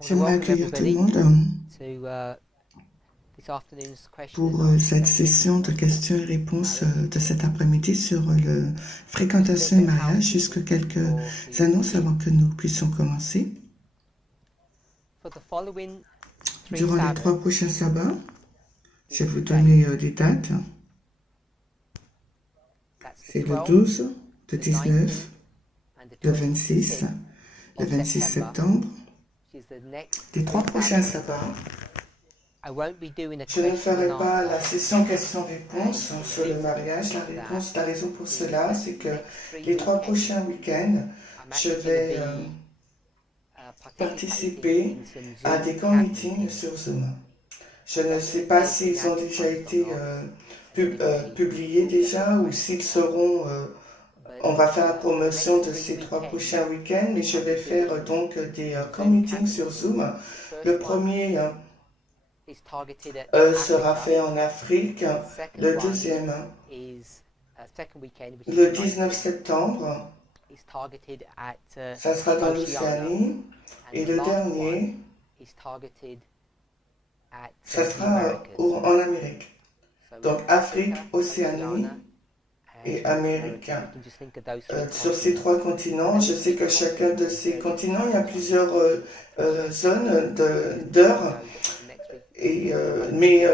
J'aimerais accueillir tout le monde pour cette session de questions et réponses de cet après-midi sur la fréquentation et mariage, jusqu'à quelques annonces avant que nous puissions commencer. Durant les 3 prochains sabbats, je vais vous donner des dates. C'est le 12, le 19, le 26, le 26 septembre. Les 3 prochains sabbats, je ne ferai pas la session questions-réponses sur le mariage. La raison pour cela, c'est que les 3 prochains week-ends, je vais participer à des camp meetings sur Zoom. Je ne sais pas s'ils ont déjà été publiés déjà ou s'ils seront... on va faire la promotion de ces 3 prochains week-ends, mais je vais faire donc des camp meetings sur Zoom. Le premier sera fait en Afrique, le deuxième le 19 septembre, ça sera dans l'Océanie, et le dernier, ça sera en Amérique. Donc Afrique, Océanie et Amérique. Sur ces 3 continents, je sais que chacun de ces continents, il y a plusieurs zones d'heures. Mais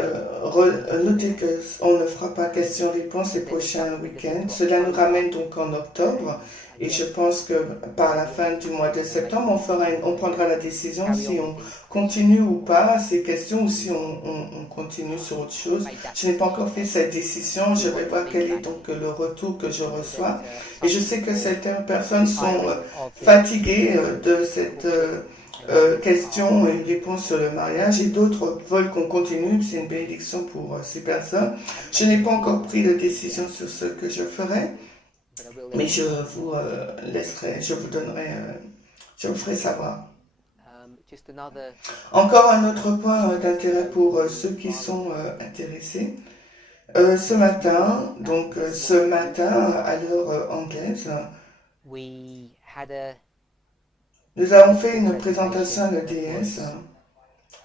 notez qu'on ne fera pas question-réponse les prochains week-ends. Cela nous ramène donc en octobre. Et je pense que par la fin du mois de septembre, on prendra la décision si on continue ou pas ces questions ou si on continue sur autre chose. Je n'ai pas encore fait cette décision. Je vais voir quel est donc le retour que je reçois. Et je sais que certaines personnes sont fatiguées de cette... questions et réponses sur le mariage, et d'autres veulent qu'on continue. C'est une bénédiction pour ces personnes. Je n'ai pas encore pris de décision sur ce que je ferai, mais je vous laisserai, je vous donnerai, je vous ferai savoir. Encore un autre point d'intérêt pour ceux qui sont intéressés. Ce matin à l'heure anglaise, nous avons fait une présentation à l'EDS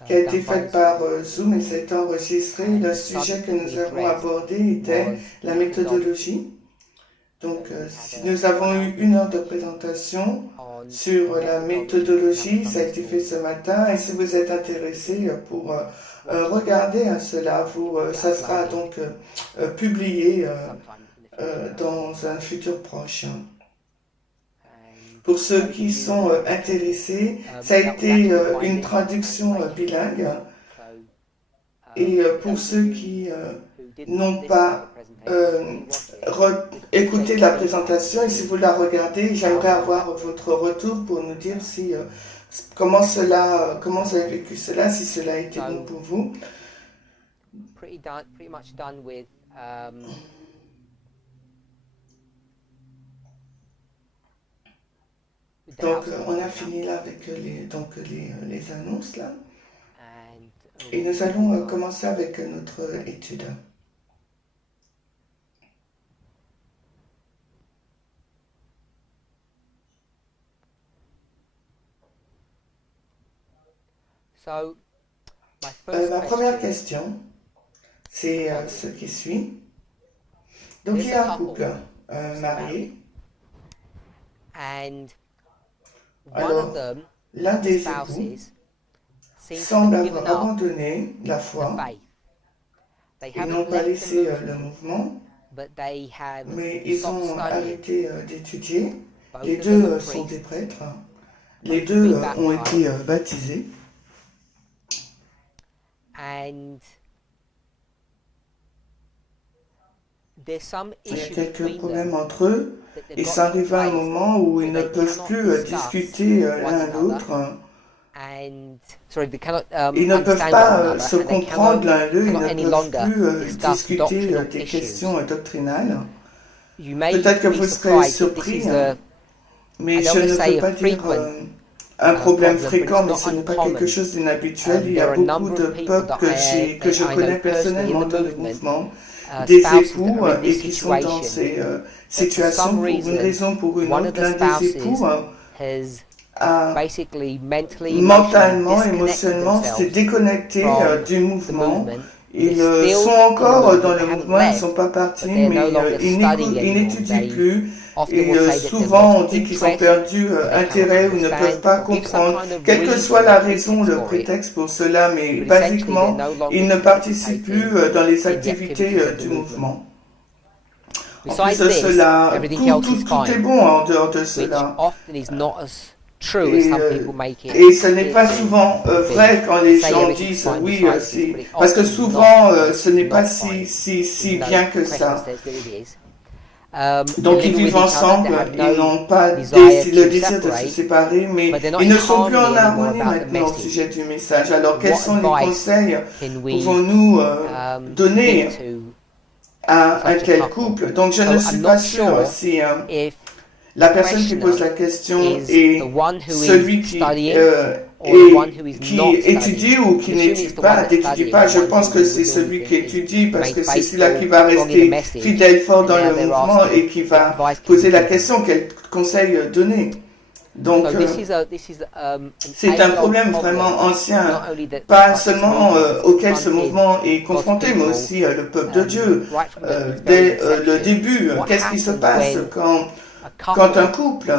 qui a été faite par Zoom et c'est enregistré. Le sujet que nous avons abordé était la méthodologie. Donc, nous avons eu 1 heure de présentation sur la méthodologie. Ça a été fait ce matin. Et si vous êtes intéressé pour regarder à cela, ça sera donc publié dans un futur proche. Pour ceux qui sont intéressés, ça a été une traduction bilingue. Et pour ceux qui n'ont pas écouté la présentation, et si vous la regardez, j'aimerais avoir votre retour pour nous dire comment vous avez vécu cela, si cela a été bon pour vous. Donc, on a fini là avec les annonces là. Et nous allons commencer avec notre étude. Ma première question, c'est ce qui suit. Donc, il y a un couple marié. Alors, l'un des époux semble avoir abandonné la foi. Ils n'ont pas laissé le mouvement, mais ils ont arrêté d'étudier. Les 2 sont des prêtres. Les 2 ont été baptisés. Il y a quelques problèmes entre eux, et ça arrive à un moment où ils ne peuvent plus discuter l'un l'autre. Ils ne peuvent pas se comprendre l'un l'autre, ils ne peuvent plus discuter des questions doctrinales. Peut-être que vous serez surpris, mais je ne peux pas dire un problème fréquent, mais ce n'est pas quelque chose d'inhabituel. Il y a beaucoup de peuples que je connais personnellement dans le mouvement, des époux et qui sont dans ces situations pour une raison ou pour une autre. L'un des époux, il a abandonné la foi, il a arrêté d'étudier. Les 2 sont des prêtres. Les 2 ont été baptisés. Il y a quelques problèmes entre eux, et ça arrive à un moment où ils ne peuvent plus discuter l'un l'autre. Peut-être que vous serez surpris, mais je ne peux pas dire un problème fréquent, mais ce n'est pas quelque chose d'inhabituel. Il y a beaucoup de peuples que je connais personnellement dans le mouvement, des époux et qui sont dans ces situations pour une raison à basically mentally, mentalement, emotionally disconnected émotionnellement, se themselves déconnecter from du the mouvement. movement. Ils They're still sont in the encore dans movement, le they haven't mouvement, ils ne sont left, pas but partis, they're no mais longer studying ils anymore. n'étudient They plus. often will Et say that they've souvent, on lost dit qu'ils ont interest, perdu or they cannot intérêt ou ne peuvent understand, pas or give some comprendre, kind of quelle que soit reason la or raison, pretext le for it. prétexte pour cela, mais But essentially, they're basiquement, no longer ils ne participent plus participating dans les in the activités activities of the du movement. mouvement. En plus Besides de this, cela, everything else is tout est fine, bon en dehors de which cela. often is not as true as Et, some people make it et ce n'est appear pas to souvent be. vrai quand They les say gens everything's disent fine oui, besides this, but it's parce que often souvent ce n'est not pas fine, si even though bien que the question ça. says that it is. Donc They ils live vivent with each other, ensemble, they have ils no n'ont pas desire le to désir de se separate, séparer, mais but they're not ils in ne sont plus en harmony anymore harmonie about the maintenant au message. sujet du message. Alors quels What sont les advice conseils can we pouvons-nous donner give to à un such a tel couple? couple? Donc je So ne I'm suis not pas sûr sure si if la the personne qui pose la questioner question is est the one who celui is qui studying or the one who is not étudie studying. ou qui I'm assuming it's n'étudie the pas, one that's n'étudie studying, pas. the Je one pense who que c'est we normally celui qui think is étudie parce remains que c'est celui-là qui faithful, va strong in the rester message, fidèle, fort and dans now le they're mouvement asking et qui what va advice can poser we la give them. question quel conseil donner. Donc So this is an c'est un age-old problème problem, vraiment ancien, not only that pas such this seulement movement has auquel ce confronted mouvement est God's confronté, mais people, aussi le peuple de Dieu. right from the very Dès le inception. début, What qu'est-ce qui se happens passe when quand a un couple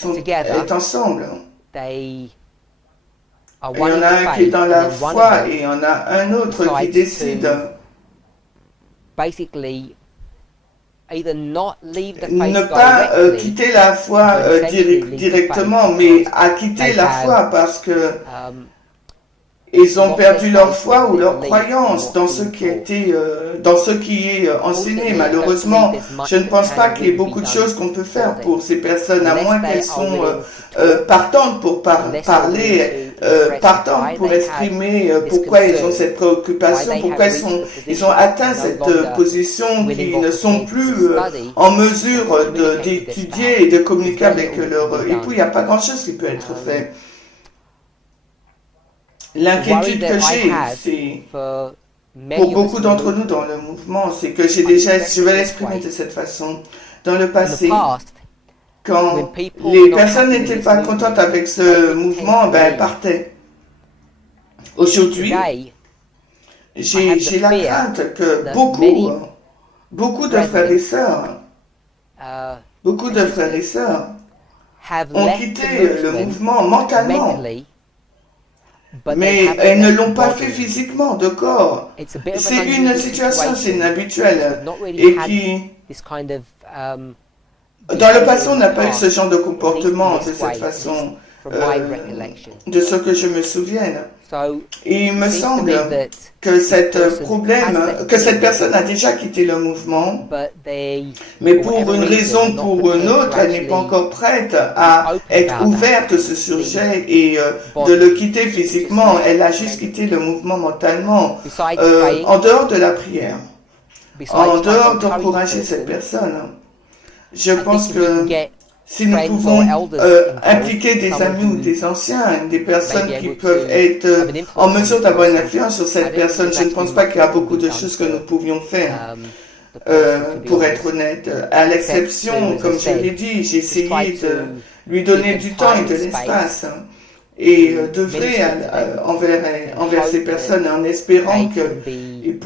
couple together, est ensemble? they are Il y one en in a the un qui est faith, dans and la then one foi of them et il y en a un autre qui decides décide basically either not leave the faith ne pas directly, quitter la foi but essentially leave the directement, faith mais because à quitter they la have, foi parce que ils ont lost perdu their leur faith foi in ou their leur belief croyance in dans what's ce being qui a taught. été, dans ce qui est enseigné. Unfortunately, I don't Malheureusement, believe there's much je ne that pense can pas qu'il y ait really be beaucoup de done choses qu'on peut for faire them, pour ces personnes, à unless moins they qu'elles are sont willing to talk, partantes pour unless they're willing parler, to express partantes why pour they have exprimer this pourquoi ils ont concern, cette why préoccupation, they pourquoi have reached the ils ont position atteint of no cette longer position willing qu'ils or ne sont prepared plus to study en or mesure to communicate with their d'étudier spouse. et de There's communiquer very avec little that leur can be époux. Il n'y done. a pas grand-chose qui peut être fait. The worry L'inquiétude that que I j'ai, have c'est for pour many of us beaucoup in the d'entre nous movement, dans le mouvement, c'est que je I'll vais express it this l'exprimer way. de cette façon. Dans le In the passé, past, when quand people les were not personnes happy with n'étaient this pas contentes movement, avec they ce didn't mouvement, tend to elles leave. partaient. Aujourd'hui, Today, I have j'ai the la fear crainte que that many beaucoup de frères et brethren sœurs, uh, beaucoup and de frères et sisters sœurs have ont left quitté the le movement mouvement mentalement, mentally, but they mais haven't elles ne left l'ont pas fait bodily. physiquement, de corps. It's a bit of C'est an une unusual situation, c'est situation. inhabituel, We've not really et had qui, this kind of dans le passé, behavior on in n'a the pas eu ce past, genre de at least in comportement de this cette way, at least façon, from my recollection. de ce que je me souvienne. So Et il me it seems to semble me that que this person que cette personne a déjà quitté le mouvement, but they, mais for pour whatever une reason, raison are ou not pour une prepared to autre, elle n'est pas actually encore prête be à open être about that ouverte and sur ce leave sujet et de le quitter physiquement. Elle a juste quitté le mouvement mentalement, besides praying, en dehors de la prière, en besides trying dehors to encourage d'encourager the cette person. personne. Je I pense think if we can que get si nous friends pouvons or elders impliquer des someone amis ou who des anciens, des personnes may be qui able peuvent to être have an influence en on mesure this d'avoir une person, influence sur I cette don't think personne, there's je ne actually pense pas much qu'il y a that can beaucoup be de done choses que for nous pouvions faire. the person, to be Pour honest. être honnête, à l'exception, Except to, comme as I je l'ai said, dit, j'ai just try essayé to de lui donner give du them temps et time de and space l'espace et to d'œuvrer minister to them envers ces hope personnes en they espérant can be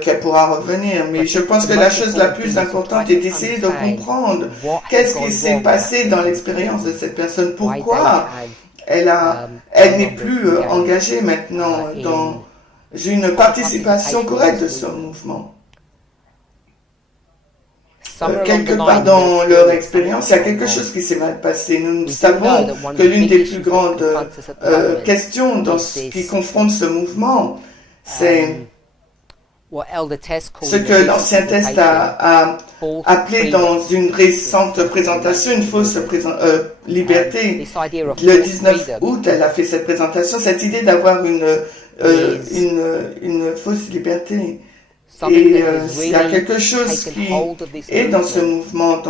qu'elle pourra revenir. Mais je pense que la chose la plus importante est d'essayer de comprendre qu'est-ce qui s'est passé dans l'expérience de cette personne, pourquoi elle n'est plus engagée maintenant dans une participation correcte de ce mouvement. Quelque part dans leur expérience, il y a quelque chose qui s'est mal passé. Nous savons que l'une des plus grandes questions dans ce qui confronte ce mouvement, c'est ce que l'Ancien Test a appelé dans une récente présentation une fausse liberté. Le 19 août, elle a fait cette présentation, cette idée d'avoir une fausse liberté. Et il y a quelque chose qui est dans ce mouvement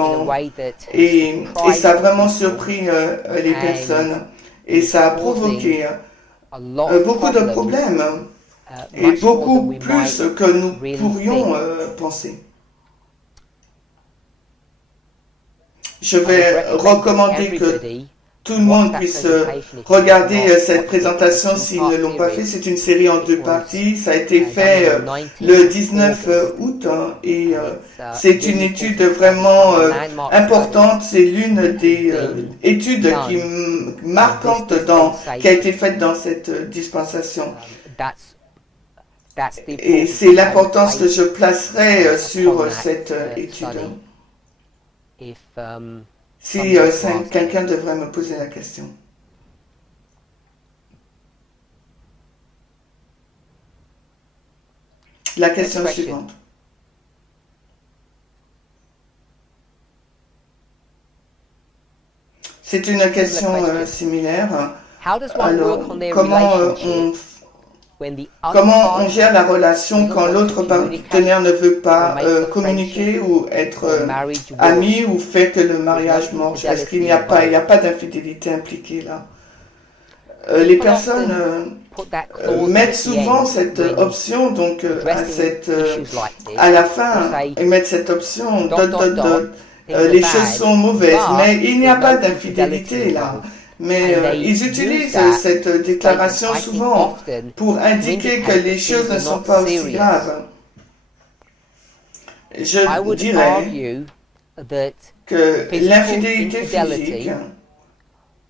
et ça a vraiment surpris les personnes et ça a provoqué beaucoup de problèmes et beaucoup plus que nous pourrions penser. Je vais recommander que tout le monde puisse regarder cette présentation s'ils ne l'ont pas fait. C'est une série en 2 parties. Ça a été fait le 19 août et c'est une étude vraiment importante. C'est l'une des études marquantes qui a été faite dans cette dispensation. Et c'est l'importance que je placerai sur cette étude. Si quelqu'un devrait me poser la question. La question suivante. C'est une question similaire. Alors, comment on gère la relation quand l'autre partenaire ne veut pas communiquer ou être ami ou fait que le mariage marche? Est-ce qu'il n'y a pas d'infidélité impliquée là? Les personnes mettent souvent cette option, donc à la fin, ils mettent cette option, les choses sont mauvaises, mais il n'y a pas d'infidélité là. Mais ils utilisent cette déclaration souvent pour indiquer que les choses ne sont pas aussi graves. Je dirais que l'infidélité physique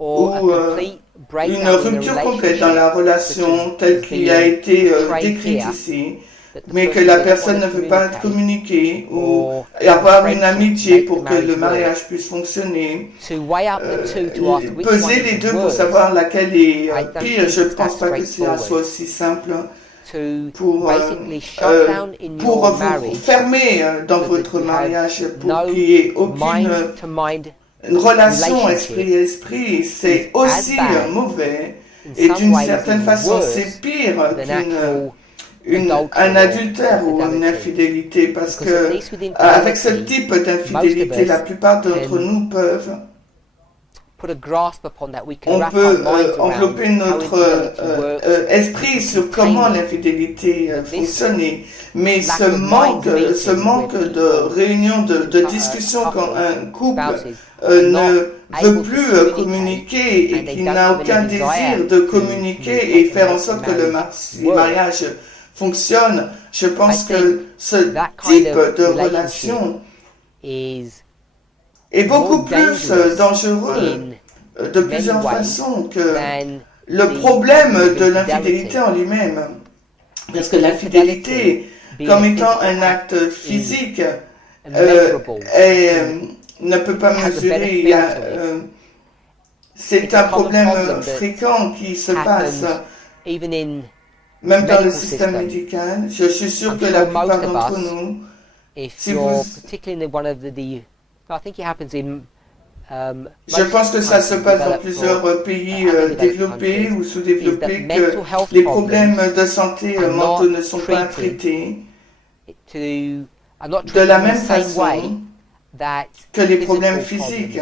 ou une rupture complète dans la relation telle qu'il a été décrite ici, mais que la personne ne veut pas communiquer ou avoir une amitié pour que le mariage puisse fonctionner. Peser les deux pour savoir laquelle est pire, je ne pense pas que ça soit aussi simple pour vous fermer dans votre mariage, pour qu'il n'y ait aucune relation esprit-esprit. C'est aussi mauvais et d'une certaine façon c'est pire qu'un adultère ou une infidélité, parce que avec ce type d'infidélité, la plupart d'entre nous peuvent, on peut envelopper notre esprit sur comment l'infidélité fonctionne, mais ce manque de réunion, de discussion quand un couple ne veut plus communiquer et qui n'a aucun désir de communiquer et faire en sorte que le mariage fonctionne, je pense que ce type de relation est beaucoup plus dangereux de plusieurs façons que le problème de l'infidélité en lui-même. Parce que l'infidélité, comme étant un acte physique, ne peut pas mesurer. C'est un problème fréquent qui se passe. Même dans le système médical, je suis sûr que la plupart d'entre nous, si vous... Je pense que ça se passe dans plusieurs pays développés ou sous-développés, que les problèmes de santé mentale ne sont pas traités de la même façon que les problèmes physiques.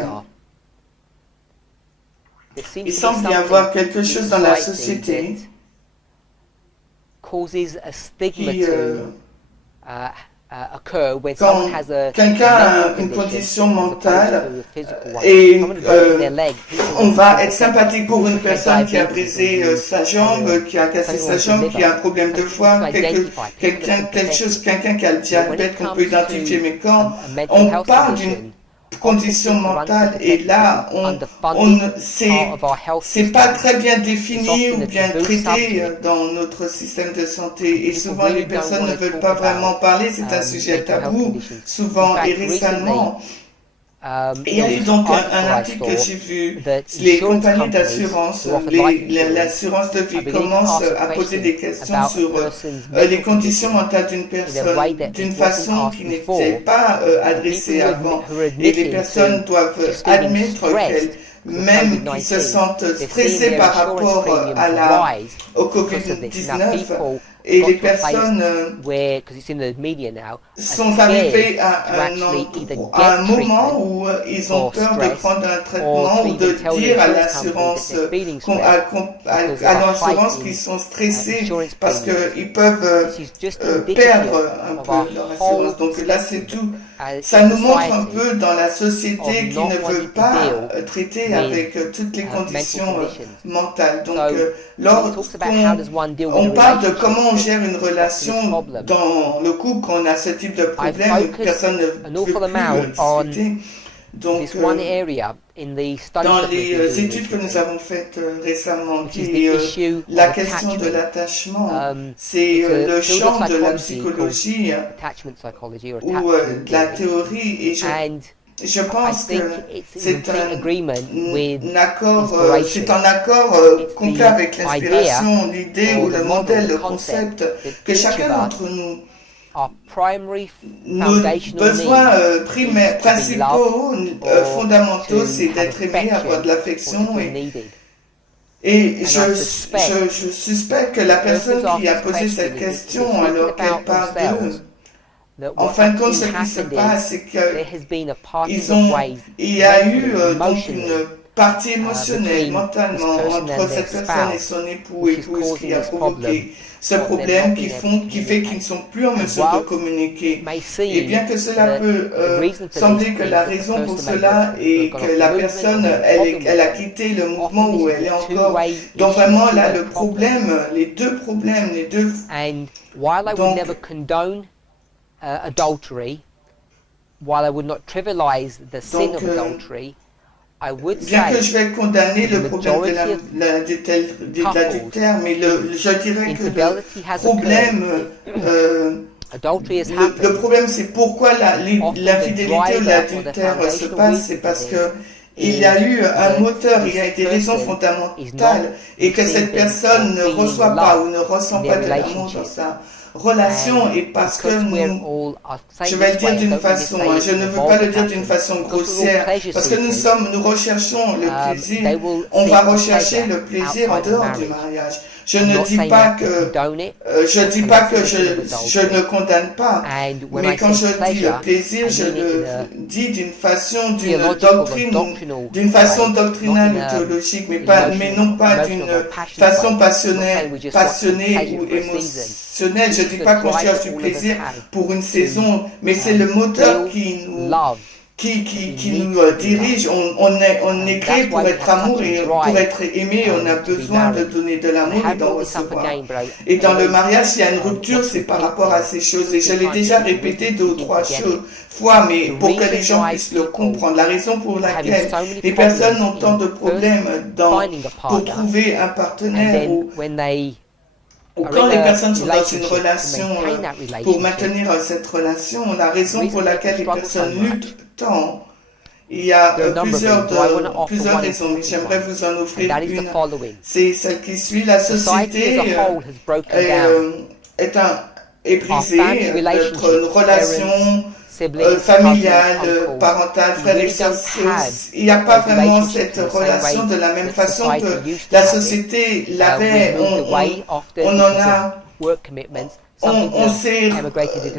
Il semble y avoir quelque chose dans la société qui, quand quelqu'un a une condition mentale et on va être sympathique pour une personne qui a brisé sa jambe, qui a cassé sa jambe, qui a un problème de foie, quelqu'un qui a le diabète qu'on peut identifier, mais quand on parle d'une condition mentale et là c'est pas très bien défini ou bien traité dans notre système de santé et souvent les personnes ne veulent pas vraiment parler, c'est un sujet tabou souvent et récemment. Il y a eu donc un article que j'ai vu, les compagnies d'assurance, l'assurance de vie commencent à poser des questions sur les conditions mentales d'une personne d'une façon qui n'était pas adressée avant. Et les personnes doivent admettre qu'elles, même qui se sentent stressées par rapport au Covid-19, et got les to a place personnes where, because it's in the media now, are sont scared arrivés to à actually either à un get moment treatment où ils ont for peur de stress prendre un or traitement to ou de even tell the dire à insurance company that l'assurance, they're feeling à, stressed because à of a hike l'assurance qu'ils in sont stressés insurance parce premiums. qu'ils peuvent This is just perdre indicative un of peu our leur whole assurance. Donc là, c'est perspective tout. as Ça nous montre un society peu dans la of société qui not ne veut wanting to pas deal traiter with avec toutes les mental conditions conditions. mentales. Donc, So when he talks about how does one deal with on a parle de relationship comment on that's gère une got to this relation problem, dans le couple quand on a ce type de I've problème où focused personne ne an veut awful plus amount on discuter. Donc, this one area in the studies dans that we've been les doing études que nous recently, avons faites récemment, which is qui the est issue la of question de attachment. l'attachement, c'est It's a le field of champ de la psychology called psychologie attachment psychology or ou attachment de la theory, théorie. Et and je I pense que think it's in c'est complete agreement with un accord, inspiration. c'est en accord It's complet the avec l'inspiration, l'idée or ou the le model, modèle, the le concept concept that que each chacun of us, d'entre nous, our primary nos foundational besoins need primaires, is to be loved principaux, or fondamentaux, to c'est have d'être aimé, avoir affection de or to l'affection. feel needed. Et And I suspect je suspecte que la the person personne who's qui a asked this posé question cette is question, thinking alors qu'elle about parle themselves, d'eux, that en what's fin de compte, actually ce qui se happened passe, is c'est there que has been a parting ils of ont, ways il y a eu mentally, donc une emotionally, partie émotionnelle, between this mentalement, person entre and their cette personne et spouse, son époux, which is épouse, qui causing a this problem provoqué ce of them problème not being able to qui fait qu'ils ne communicate. sont plus en And mesure de whilst it communiquer. may Et seem bien que cela that peut the reason for sembler this que is la that the raison pour person may cela have est gone que off the la movement personne, or the problem elle a with them, quitté le mouvement often this où is elle est a encore. two-way Donc issue, vraiment a là, two-way le problem. problème, les deux problèmes, les deux. And while I would Donc, never condone adultery, while I would not trivialize the sin donc of adultery, I would bien que say je vais condamner the le problème de majority of de couples, l'adultère, mais je dirais que le infidelity has problème, occurred. Adultery has le happened. problème, c'est pourquoi Often the l'infidélité ou driver or the l'adultère se foundational passe, c'est reason for parce this que il y a eu un that moteur, il this y a des raisons person is fondamentales, not et que cette receiving personne or ne feeling reçoit pas love ou ne ressent in pas their de l'amour dans relationship. sa relation, And et parce que because we're nous, all, I'll say je it vais le this dire way, I d'une don't mean to façon, say it je in ne a veux pas le vulgar dire d'une fashion, façon because we're all grossière, pleasure parce que seekers, nous recherchons le plaisir, they will on seek va the rechercher pleasure le plaisir en outside of dehors du marriage. mariage. Je I'm ne not dis saying pas that to que condone it je or dis to pas que lessen the sin of je ne adultery. condamne pas, And when mais I quand say je dis pleasure, plaisir, I je mean it le in a dis d'une façon, d'une theological or doctrine, doctrinal d'une façon way, doctrinale not in ou a théologique, mais non pas d'une emotional or passionate façon way. I'm not saying we just want some passionnée pleasure ou for a season. émotionnelle. This Je is dis the pas qu'on drive cherche that du all of us plaisir have pour une to saison, mais c'est le moteur feel love. qui nous dirige. On est créé pour être amour et pour être aimé, on a besoin de donner de l'amour et d'en recevoir. Et dans le mariage, s'il y a une rupture, c'est par rapport à ces choses. Et je l'ai déjà répété 2 ou 3 fois, mais pour que les gens puissent le comprendre. La raison pour laquelle les personnes ont tant de problèmes pour trouver un partenaire ou quand les personnes sont dans une relation, pour maintenir cette relation, la raison pour laquelle les personnes luttent tant, il y a plusieurs raisons, mais j'aimerais vous en offrir une. C'est celle qui suit. La société est brisée, notre relation familiale, parentale, frères et sœurs, il n'y a pas vraiment cette relation de la même façon que la société l'avait. On en a, on s'est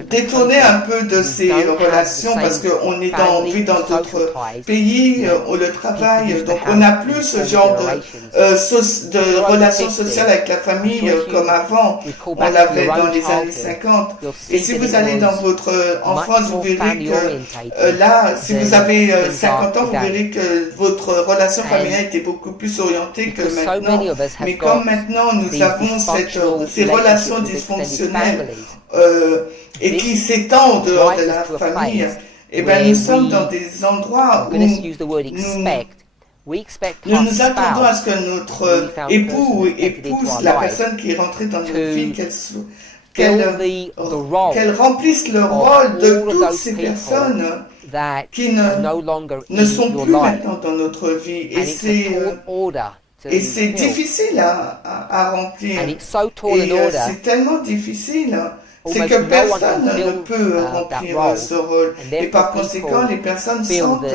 détourné un peu de ces relations parce qu'on vit dans d'autres pays où le travail, donc on n'a plus ce genre de relations sociales avec la famille comme avant, on l'avait dans les années 50. Et si vous allez dans votre enfance, vous verrez que là, si vous avez 50 ans, vous verrez que votre relation familiale était beaucoup plus orientée que maintenant. Mais comme maintenant nous avons ces relations dysfonctionnelles, et qui s'étend en dehors de la famille, et bien nous sommes dans des endroits où nous nous attendons à ce que notre époux ou épouse, la personne qui est rentrée dans notre vie, qu'elle remplisse le rôle de toutes ces personnes qui ne sont plus maintenant dans notre vie. Et c'est difficile à remplir. Et c'est tellement difficile. C'est que personne ne peut remplir ce rôle. Et par conséquent, les personnes sentent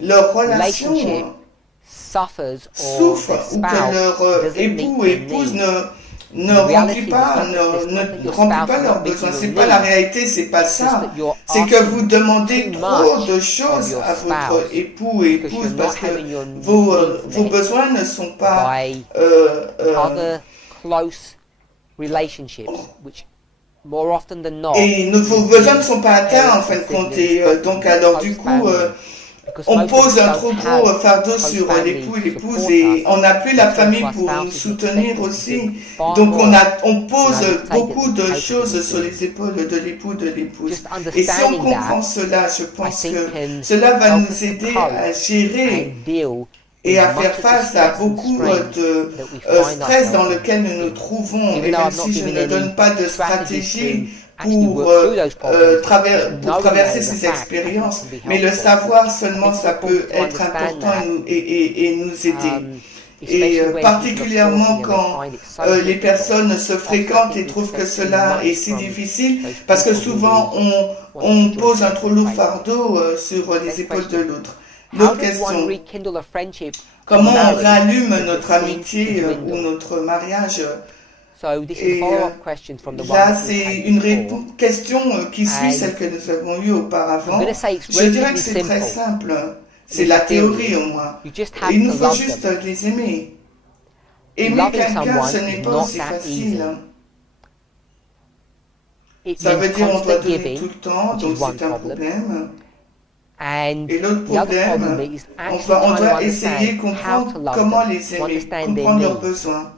leur relation souffre ou que leur époux ou épouse ne The remplit reality is pas, not that ne your remplit spouse pas is leurs not meeting besoins. your C'est pas la needs. réalité, c'est pas It's just ça. that you're C'est que vous asking demandez too trop much de of choses your à votre spouse époux et because épouse you're parce not que having your vos needs met besoins ne sont pas by euh, euh, other close relationships, which more often than not et vos would besoins ne be sont pas atteints en parents fin and de compte. siblings, Et donc cousins, alors close du coup, family, because on most of us pose un don't trop have gros fardeau close sur family l'époux et to l'épouse support et us. on n'a plus We la turn to famille our pour nous spouses and expect soutenir them to aussi. do far Donc more on than pose I would say that beaucoup de they're capable choses of sur doing. les épaules de l'époux, de l'épouse. Just Et si on understanding comprend that, cela, je I pense think que can cela va help nous us to aider à cope gérer and deal et with à faire much of the face à stress and beaucoup strain de that we find stress dans ourselves lequel nous nous in. trouvons. Even Et though même I've not si je given ne any donne pas de strategies to stratégie actually pour, work through those problems, just pour knowing that traverser as a ces fact, I think expériences, can be mais le helpful. savoir I seulement, think it's ça peut important to être understand important that, et nous aider. especially when people are Particulièrement courting and they quand find it so les difficult. personnes se Often I fréquentent think et we're trouvent que expecting cela est much si from difficile, those parce que people who souvent we want on to pose un enjoy trop lourd face. fardeau sur les Next épaules de question. l'autre. How L'autre does one question, rekindle a friendship or comment on marriage réallume if it notre seems to amitié ou dwindle? notre mariage? So this is a Et follow-up question from the one là, that we've c'est had une before. question qui suit And celle que nous avons eue I'm going auparavant. to say it's Je dirais que relatively c'est très simple. simple. C'est The la theory théorie is au moins. you just Il have nous to faut love juste them. les aimer. Aimer Loving quelqu'un, ce someone n'est is pas not aussi that facile. easy. It Ça means veut dire on doit constant donner giving, tout le temps, which donc is one c'est un problem. problème. And Et l'autre the other problem problème, is on actually trying to doit essayer de understand how to comprendre love comment them, les to aimer, understand their comprendre leurs needs. besoins.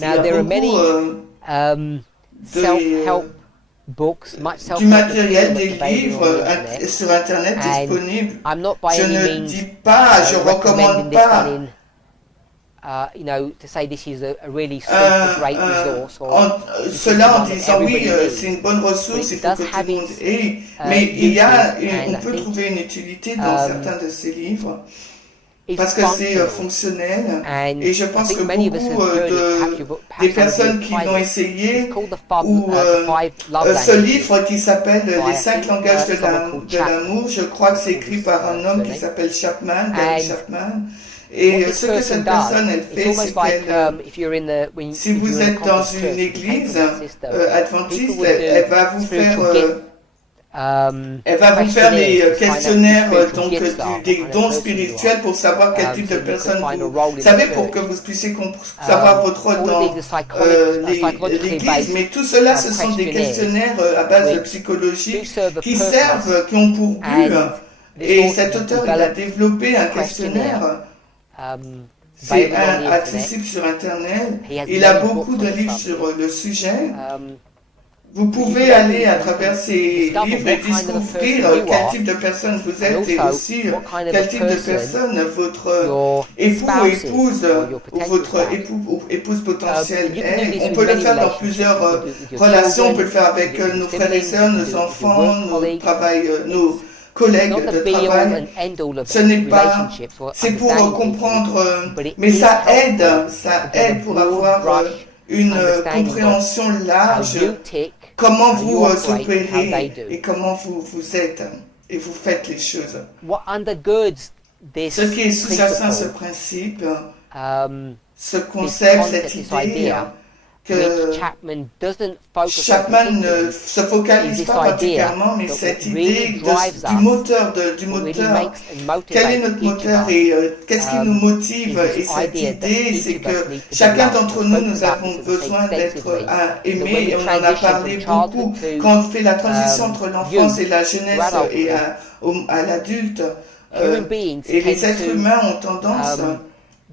Il y Now a there are beaucoup many self-help books, much du self-help matériel, material des that's available livres on the internet. sur Internet And disponibles. I'm not by Je any ne means dis pas, je recommending recommande this one pas in, to say this is a really super great resource or this is cela en one that disant oui, everybody c'est needs. une bonne ressource, But il it faut does que tout have le monde its ait. Mais il y a, uses, and on I peut think trouver une utilité dans certains de ces livres. it's Parce que c'est functional. fonctionnel And et je I pense think que many of us beaucoup have heard it. des Perhaps some of you personnes have qui tried l'ont it. essayé It's called the ou five love ce languages livre qui s'appelle by, Les I 5 think, langages someone called de Chapman. l'amour, je crois que c'est Called écrit his, par un homme qui surname. s'appelle Chapman, Gary And Chapman. what Et this ce que person cette does, personne elle it's fait, c'est almost like qu'elle, if you're in the when si if vous you're in a êtes dans conference une church, you came église from that system. People adventiste, would elle do va vous faire spiritual gift. elle va vous faire des Questionnaires to find out questionnaires what donc spiritual gifts are, what des kind of dons person you spirituels pour savoir quel are. type So de you could personne find a vous role in the savez pour que church. vous puissiez savoir votre rôle All dans of these are psychologically l'église. based Mais tout cela, ce sont des questionnaires questionnaires à base which psychologique do serve a qui purpose. servent, qui ont pour but. And this Et author cet has auteur, il a developed développé un questionnaire, questionnaire. C'est available on the internet. accessible sur Internet. He has Il a many beaucoup books de on the livres subject. sur le sujet. Vous you pouvez can aller à you travers can ces discover livres et what kind of a découvrir person you quel are, type de personne vous and êtes et also aussi what kind of quel a type de person personne votre your époux ou spouse is, épouse or your ou potential votre spouse. époux ou épouse potentielle You can do est. this On with peut le many faire dans relationships. plusieurs You can do it with your relations. On peut children, le faire you avec can do it with nos frères et siblings, sœurs, you can nos do it with your enfants, work nos colleagues. nos It's collègues not de the be all travail. and end all of Ce n'est pas, relationships or c'est pour understanding comprendre, people, but it mais is ça aide helpful to get a pour broad avoir brush une understanding compréhension of how large, you tick, comment how you vous operate, and how they opérez do. et comment vous êtes et vous faites les choses. What undergirds this Ce qui est sous-jacent à ce principle, principe, um, ce this concept, concept, cette this idée idea, que which Chapman doesn't focus on Chapman ne particularly, se focalise is this pas idea particulièrement, mais that cette what really idée drives du us, moteur, du what really moteur. makes and Quel est motivates notre each moteur of us, et qu'est-ce qui nous motive? is Et this cette idea that idée, each c'est of us que need to be chacun loved. d'entre We've nous, spoken nous about avons this, as I say, besoin d'être extensively, that when aimés we et on en a transition parlé from beaucoup. childhood to Quand on fait la transition entre l'enfance youth et la jeunesse to adulthood, et à l'adulte, human beings et les tend êtres to humains ont tendance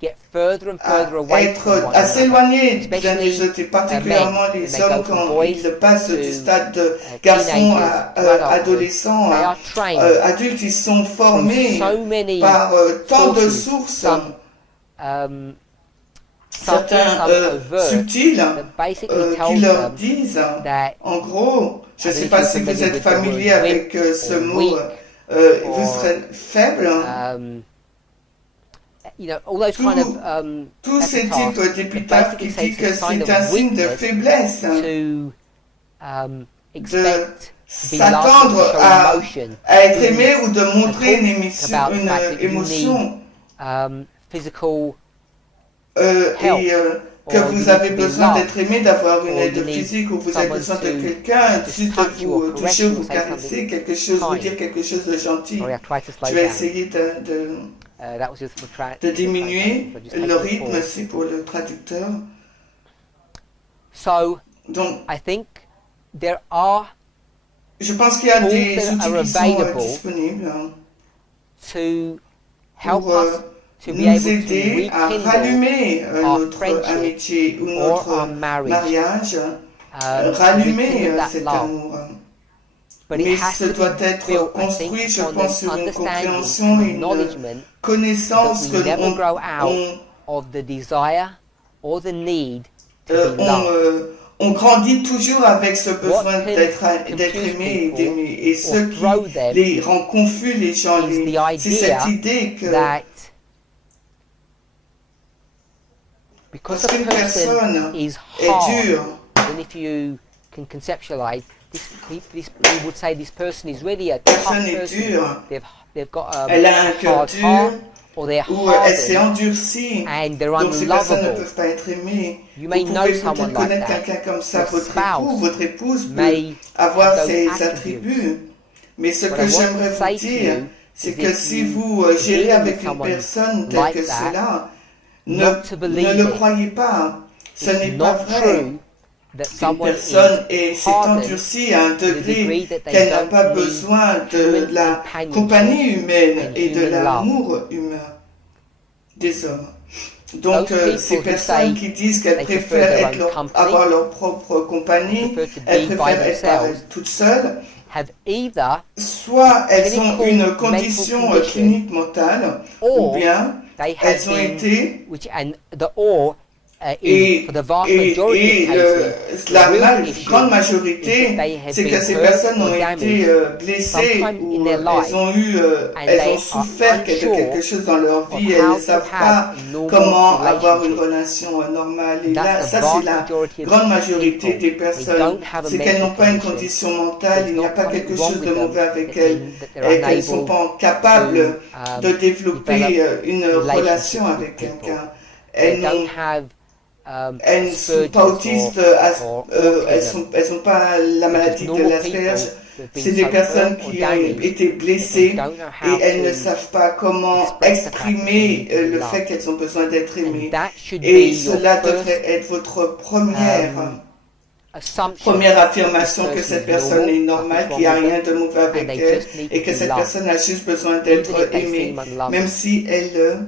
get further and further away from one à another, s'éloigner des especially autres, et particulièrement men, les when they hommes go from quand boys ils passent to du stade de garçon teenagers à to adulthood. adolescent, They à are trained adultes, ils sont through formés so many par tant de sources, sources, some subtle, certains some overt, subtils, that basically qui tells leur them disent, that en gros, je I ne sais don't pas know if si you're vous familiar êtes with the word familier avec wimp ce or mot, weak vous or, serez faible. You know, all those kind of Tous ces epitaphs types that d'épitaphes qui basically disent say que it's a sign c'est un of signe de weakness faiblesse to expect to be loved and s'attendre to show emotion, à être aimé ou de montrer une about the fact that you émotion. need physical Et que or you vous need avez to be besoin loved, d'être aimé, d'avoir une or aide you need physique, ou vous avez someone besoin de to quelqu'un just juste de touch you vous or caress toucher ou you or vous say caresser, something quelque chose, vous dire kind. quelque chose de gentil. Sorry, I've tried to slow Je vais down. essayer That was just for de translation, diminuer so just le taking a rythme, pause. c'est pour le traducteur. So Donc, I think there are je pense qu'il y a tools des that outils are qui sont available disponibles to help pour us to be nous able to aider à rekindle rallumer our notre friendship amitié ou or our notre marriage, mariage, to rallumer rekindle that cet love. amour. But it Mais has ce to doit be être built, I construit, think, je upon pense, an sur une understanding compréhension and et une acknowledgement connaissance that we never grow out on, of the desire or the need to be loved. on grandit toujours avec ce besoin What can d'être confuse aimé et people d'aimer. Et ce or throw qui them les rend confus, les gens, is the c'est cette idea idée que that because parce a qu'une person personne is est hard, dure, and if you can conceptualize, we would say this person is really a tough personne est person. dure, They've got elle a un a cœur hard dur, heart, or they're ou elle s'est hardened, endurcie, and they're donc ces personnes ne unlovable. peuvent pas être aimées. You Vous may know pouvez someone peut-être like connaître that. quelqu'un comme ça, Your spouse votre épouse peut may avoir have those ces attributes. attributs. Mais ce What que I want j'aimerais to say vous to dire, you c'est is que if si you vous gérez deal avec with une someone personne telle like que that, cela, not to ne believe le it. croyez pas. Ce It's n'est pas not vrai. true that Une someone personne is s'est hardened endurcie à un to the degré degree that they qu'elle n'a don't pas need besoin de human la companionship compagnie humaine and et de human love. l'amour humain des hommes. Donc, Those people ces who personnes say qui disent qu'elles they prefer préfèrent their être own company, avoir leur propre compagnie, prefer to elles be by préfèrent être themselves, toutes seules, have either soit elles ont clinical une mental condition condition, clinique mentale, ou or bien they have elles ont been, été, which and the or is et, for the vast majority of cases, la the real issue grande is that majorité, they have c'est que been ces hurt personnes or ont damaged été blessées sometime in ou their life, elles ont eu, and elles they ont souffert are de unsure quelque chose dans leur of vie, elles how ne to savent have pas a normal comment avoir une relationship. relation normale. Et And là, that's the ça c'est vast la majority of grande majorité people. des They personnes, don't have a c'est qu'elles mental n'ont pas une condition. condition mentale, There's il n'y a not pas something quelque wrong chose de with them mauvais avec that elles, they're et qu'elles ne sont unable pas capables to de développer develop une relationships relation with avec people. quelqu'un. They Elles don't n'ont have elles ne sont pas Asperger's autistes, or elles autism. sont pas la They're just maladie de normal l'Asperge. people who have C'est been des so personnes hurt or qui ont damaged été that they blessées don't know et how elles ne to savent pas comment express the fact that they exprimer need to be le loved. fait qu'elles ont besoin d'être And aimées. that should be Et your cela first devrait être votre première assumption. première This affirmation que person cette is personne est normal, normale, nothing's qu'il n'y a wrong with rien them, de mauvais and avec they elle just need et to que be cette loved. personne a juste besoin Even d'être if they aimée, seem unlovable. même si elles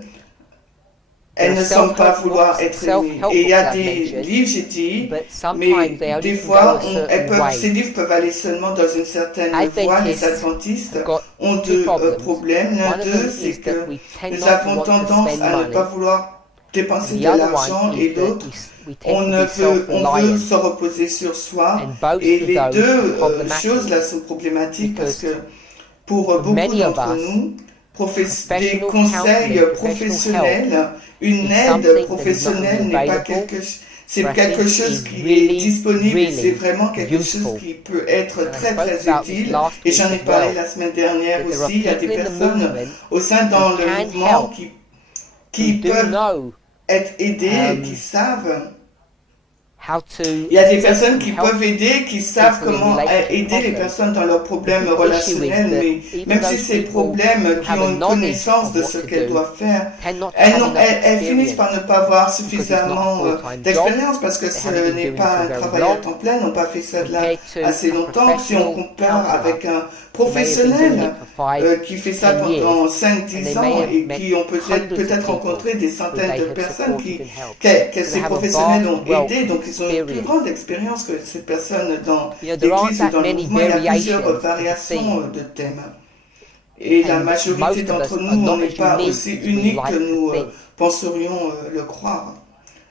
There ne are semblent pas self-help vouloir books, être aimées. self-help Et il y a books I've des mentioned, livres, j'ai dit, but sometimes mais they only des can fois, go a certain way. ces livres peuvent aller seulement dans une certaine voie. Les Adventists adventistes have got ont two deux problems. problèmes. L'un One of d'eux, them c'est is that que we tend nous not to avons want to tendance spend à ne pas money. vouloir dépenser The de other l'argent, one et is that l'autre, we on tend to be on veut self-reliant. se reposer sur soi. And both Et of les those deux are problematic choses-là sont problématiques parce because que pour for beaucoup many of d'entre us, nous, des professional conseils counseling, professionnels, une is aide something that is not professionnelle only n'est pas available, c'est but I quelque think chose is qui est really, disponible, really c'est vraiment quelque useful. chose qui peut être And I très spoke très about this utile. last Et week j'en ai as parlé well, la semaine dernière that there are aussi. Il y a des people in the personnes movement au sein dans who le can mouvement help, qui who do peuvent know être aidées, qui savent. how to Il y a des personnes qui help peuvent aider, qui savent people in comment relationship aider les problems. personnes dans leurs problèmes The issue is relationnels, that mais even même si those ces people problèmes who qui have ont a une knowledge connaissance of de what ce to qu'elles do doivent faire, tend not to have enough elles finissent par ne pas avoir because it's not a suffisamment full-time job. d'expérience parce que They ce haven't been n'est doing pas it un for very travail à long temps plein, n'ont pas fait ça de là compared to assez a longtemps. Si on professional compare counselor avec un who may have been doing professionnel it for 5, qui fait ça 10 years, pendant and 5-10 they may ans have et met qui ont hundreds of peut-être people rencontré des who centaines they de have personnes supported and helped. que So ces they have a professionnels vast ont wealth aidé, donc donc ils ont une plus experience. grande expérience que ces personnes dans You know, there aren't l'Église ou that dans le many mouvement. Il y a plusieurs variations of the variations theme. de thèmes. Et la And majorité most of us d'entre are nous, on not n'est as pas unique aussi as we uniques like que to nous think. penserions le croire.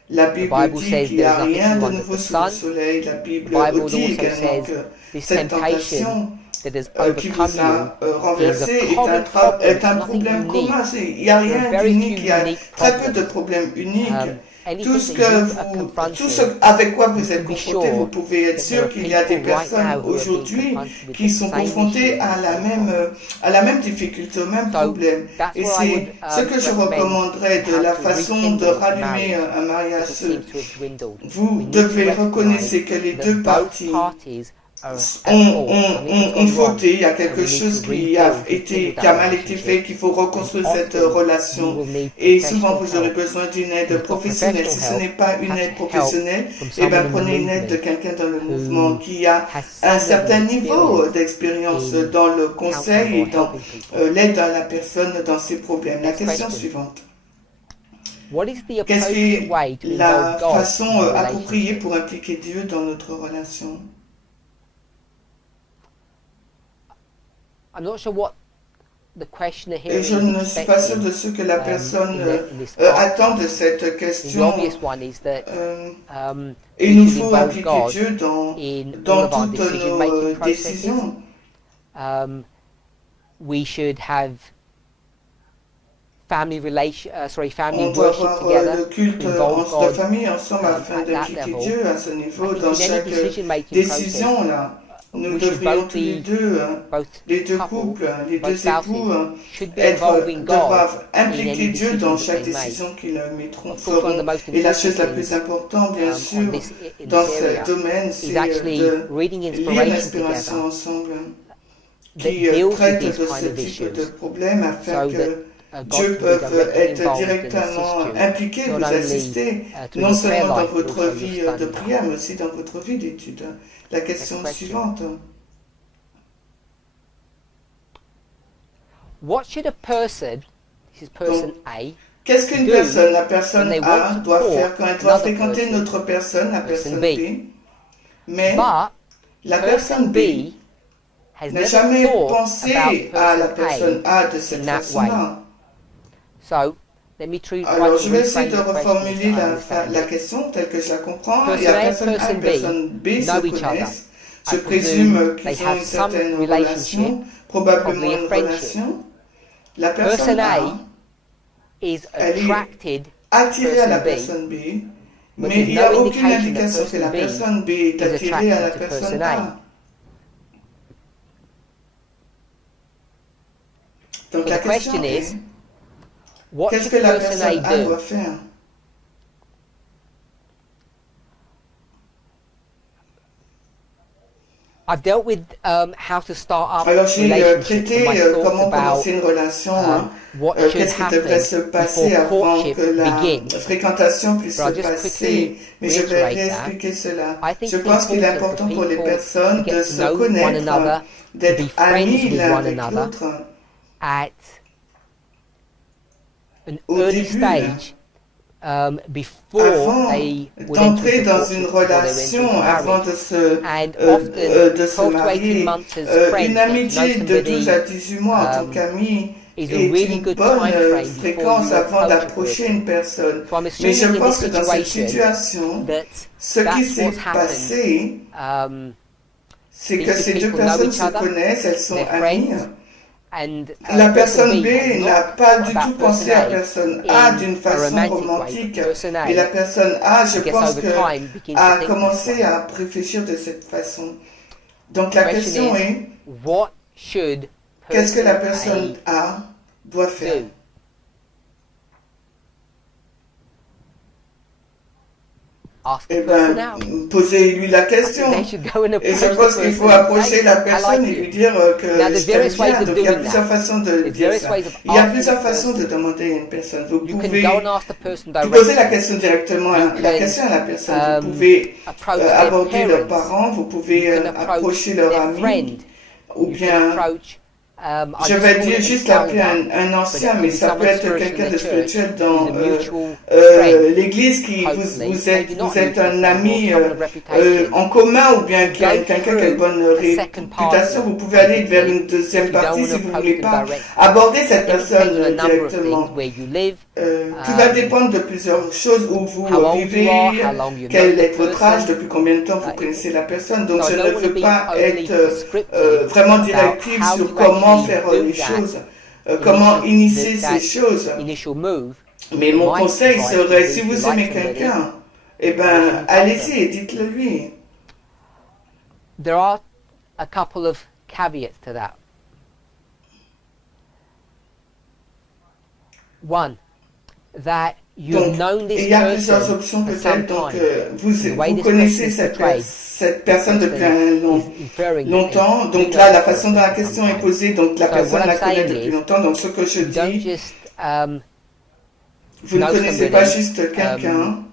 La The Bible Bible dit says qu'il n'y a there's rien nothing de new under nouveau the sous le sun. soleil. La The Bible Bible dit also également says que this cette temptation tentation that has qui overcome vous a you is renversé a common problem, est un nothing problème unique. commun. Il n'y a There are rien very d'unique, few il y a unique très peu de problems. problèmes uniques. tout ce avec quoi vous êtes confrontés, vous pouvez être sûr qu'il y a des personnes aujourd'hui qui sont confrontées à la même difficulté, au même problème. Et c'est ce que je recommanderais de la façon de rallumer un mariage. Vous devez reconnaître que les deux parties ont fauté, il y a quelque chose qui a mal été fait, qu'il faut reconstruire cette relation. Et souvent, vous aurez besoin d'une aide professionnelle. Si ce n'est pas une aide professionnelle, eh bien, prenez une aide de quelqu'un dans le mouvement qui a un certain niveau d'expérience dans le conseil et dans l'aide à la personne dans ses problèmes. La question suivante. Qu'est-ce qui est la façon appropriée pour impliquer Dieu dans notre relation? Et je ne suis pas sûr de ce que la personne attend de cette question. Il nous faut impliquer Dieu dans toutes nos décisions. On doit avoir le culte de famille ensemble afin d'impliquer Dieu à ce niveau dans chaque décision là. Nous devrions tous les deux couples, les deux époux, doivent impliquer Dieu dans chaque décision qu'ils feront. Et la chose la plus importante, bien sûr, dans ce domaine, c'est de lire l'inspiration ensemble, qui traite de ce type de problème afin que Dieu peut être directement impliqué, vous assister, non seulement dans votre vie de prière, mais aussi dans votre vie d'étude. La question suivante. Qu'est-ce qu'une personne, la personne A, doit faire quand elle doit fréquenter une autre personne, la personne B, mais la personne B n'a jamais pensé à la personne A de cette façon-là? Alors, je vais essayer de reformuler la question telle que je la comprends. Et la personne A et la personne B se connaissent. Je présume qu'ils ont une certaine relation, probablement une relation. La personne A, elle est attirée à la personne B, mais il n'y a aucune indication que la personne B est attirée à la personne A. Donc la question est, qu'est-ce que la personne A doit faire? Alors j'ai traité comment commencer une relation, qu'est-ce qui devrait se passer avant que la fréquentation puisse se passer, mais je vais réexpliquer cela. Je pense qu'il est important pour les personnes de se connaître, d'être amis l'un avec l'autre au début, avant d'entrer dans une relation, avant de se marier. Une amitié de 12 à 18 mois en tant qu'ami est une bonne fréquence avant d'approcher une personne. Mais je pense que dans cette situation, ce qui s'est passé, c'est que ces deux personnes se connaissent, elles sont amies. La personne B n'a pas du tout pensé à la personne A d'une façon romantique. Et la personne A, je pense a commencé à réfléchir de cette façon. Donc la question est, qu'est-ce que la personne A doit faire? Eh bien, posez-lui la question. Et je pense qu'il faut approcher la personne et lui dire que je t'aime bien. Donc il y a plusieurs façons de dire ça. Il y a plusieurs façons de demander à une personne. Vous pouvez poser la question directement à la personne. Vous pouvez aborder leurs parents, vous pouvez approcher leurs amis, ou bien je vais dire juste l'appeler un ancien, mais ça peut être quelqu'un de spirituel dans l'église qui vous êtes un ami en commun ou bien quelqu'un qui a une bonne réputation. Vous pouvez aller vers une deuxième partie si vous ne voulez pas aborder cette personne directement. Tout va dépendre de plusieurs choses, où vous vivez, quel est votre âge, depuis combien de temps vous connaissez la personne. Donc je ne veux pas être vraiment directive sur comment faire les choses, comment initier ces choses. Mais mon My conseil advice serait, would be si if you vous like aimez somebody, quelqu'un, eh you ben, can tell allez-y them. et dites-le lui. There are a couple of caveats to that. One, that you've Donc, known this il y a plusieurs person options for some peut-être. Donc, time. vous, The way vous this connaissez question is portrayed, cette the personne depuis person is inferring that longtemps. they do Donc know là, la this façon dont person la for some question est time. posée, donc la So personne what I'm la connaît saying depuis is, longtemps. Donc ce que je you don't dis, just vous ne know connaissez pas somebody juste quelqu'un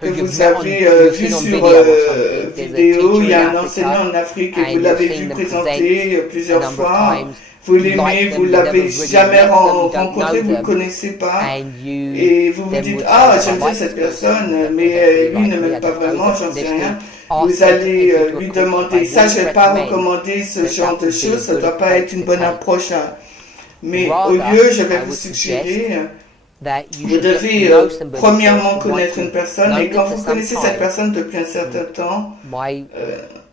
que who you've vous met on, avez you've vu seen on sur video or something. There's a vidéo. Il teacher y in a un enseignant Africa, en Afrique et and vous you've l'avez seen vu them présenter present a plusieurs number of fois. times. Vous You like l'aimez, them, vous you never l'avez really jamais met them, you don't rencontré, know vous ne le them, connaissez pas. and you Et vous vous then dites, would say, ah, well, I j'aime bien like cette this person, personne, but mais they don't really lui ne like me. m'aime I pas don't know, vraiment, but j'en sais there's rien. to ask Vous them to allez enter into a lui course. I demander, ça je wouldn't vais pas recommend recommander ce that genre that de would be a choses, ça ne good doit pas approach être une to bonne take. approche. Mais au Rather, lieu, je vais I vous would suggest suggérer, that you vous should get devez to know somebody premièrement first. connaître une Once personne, you've et known quand them for vous some connaissez cette time, personne depuis un certain temps, my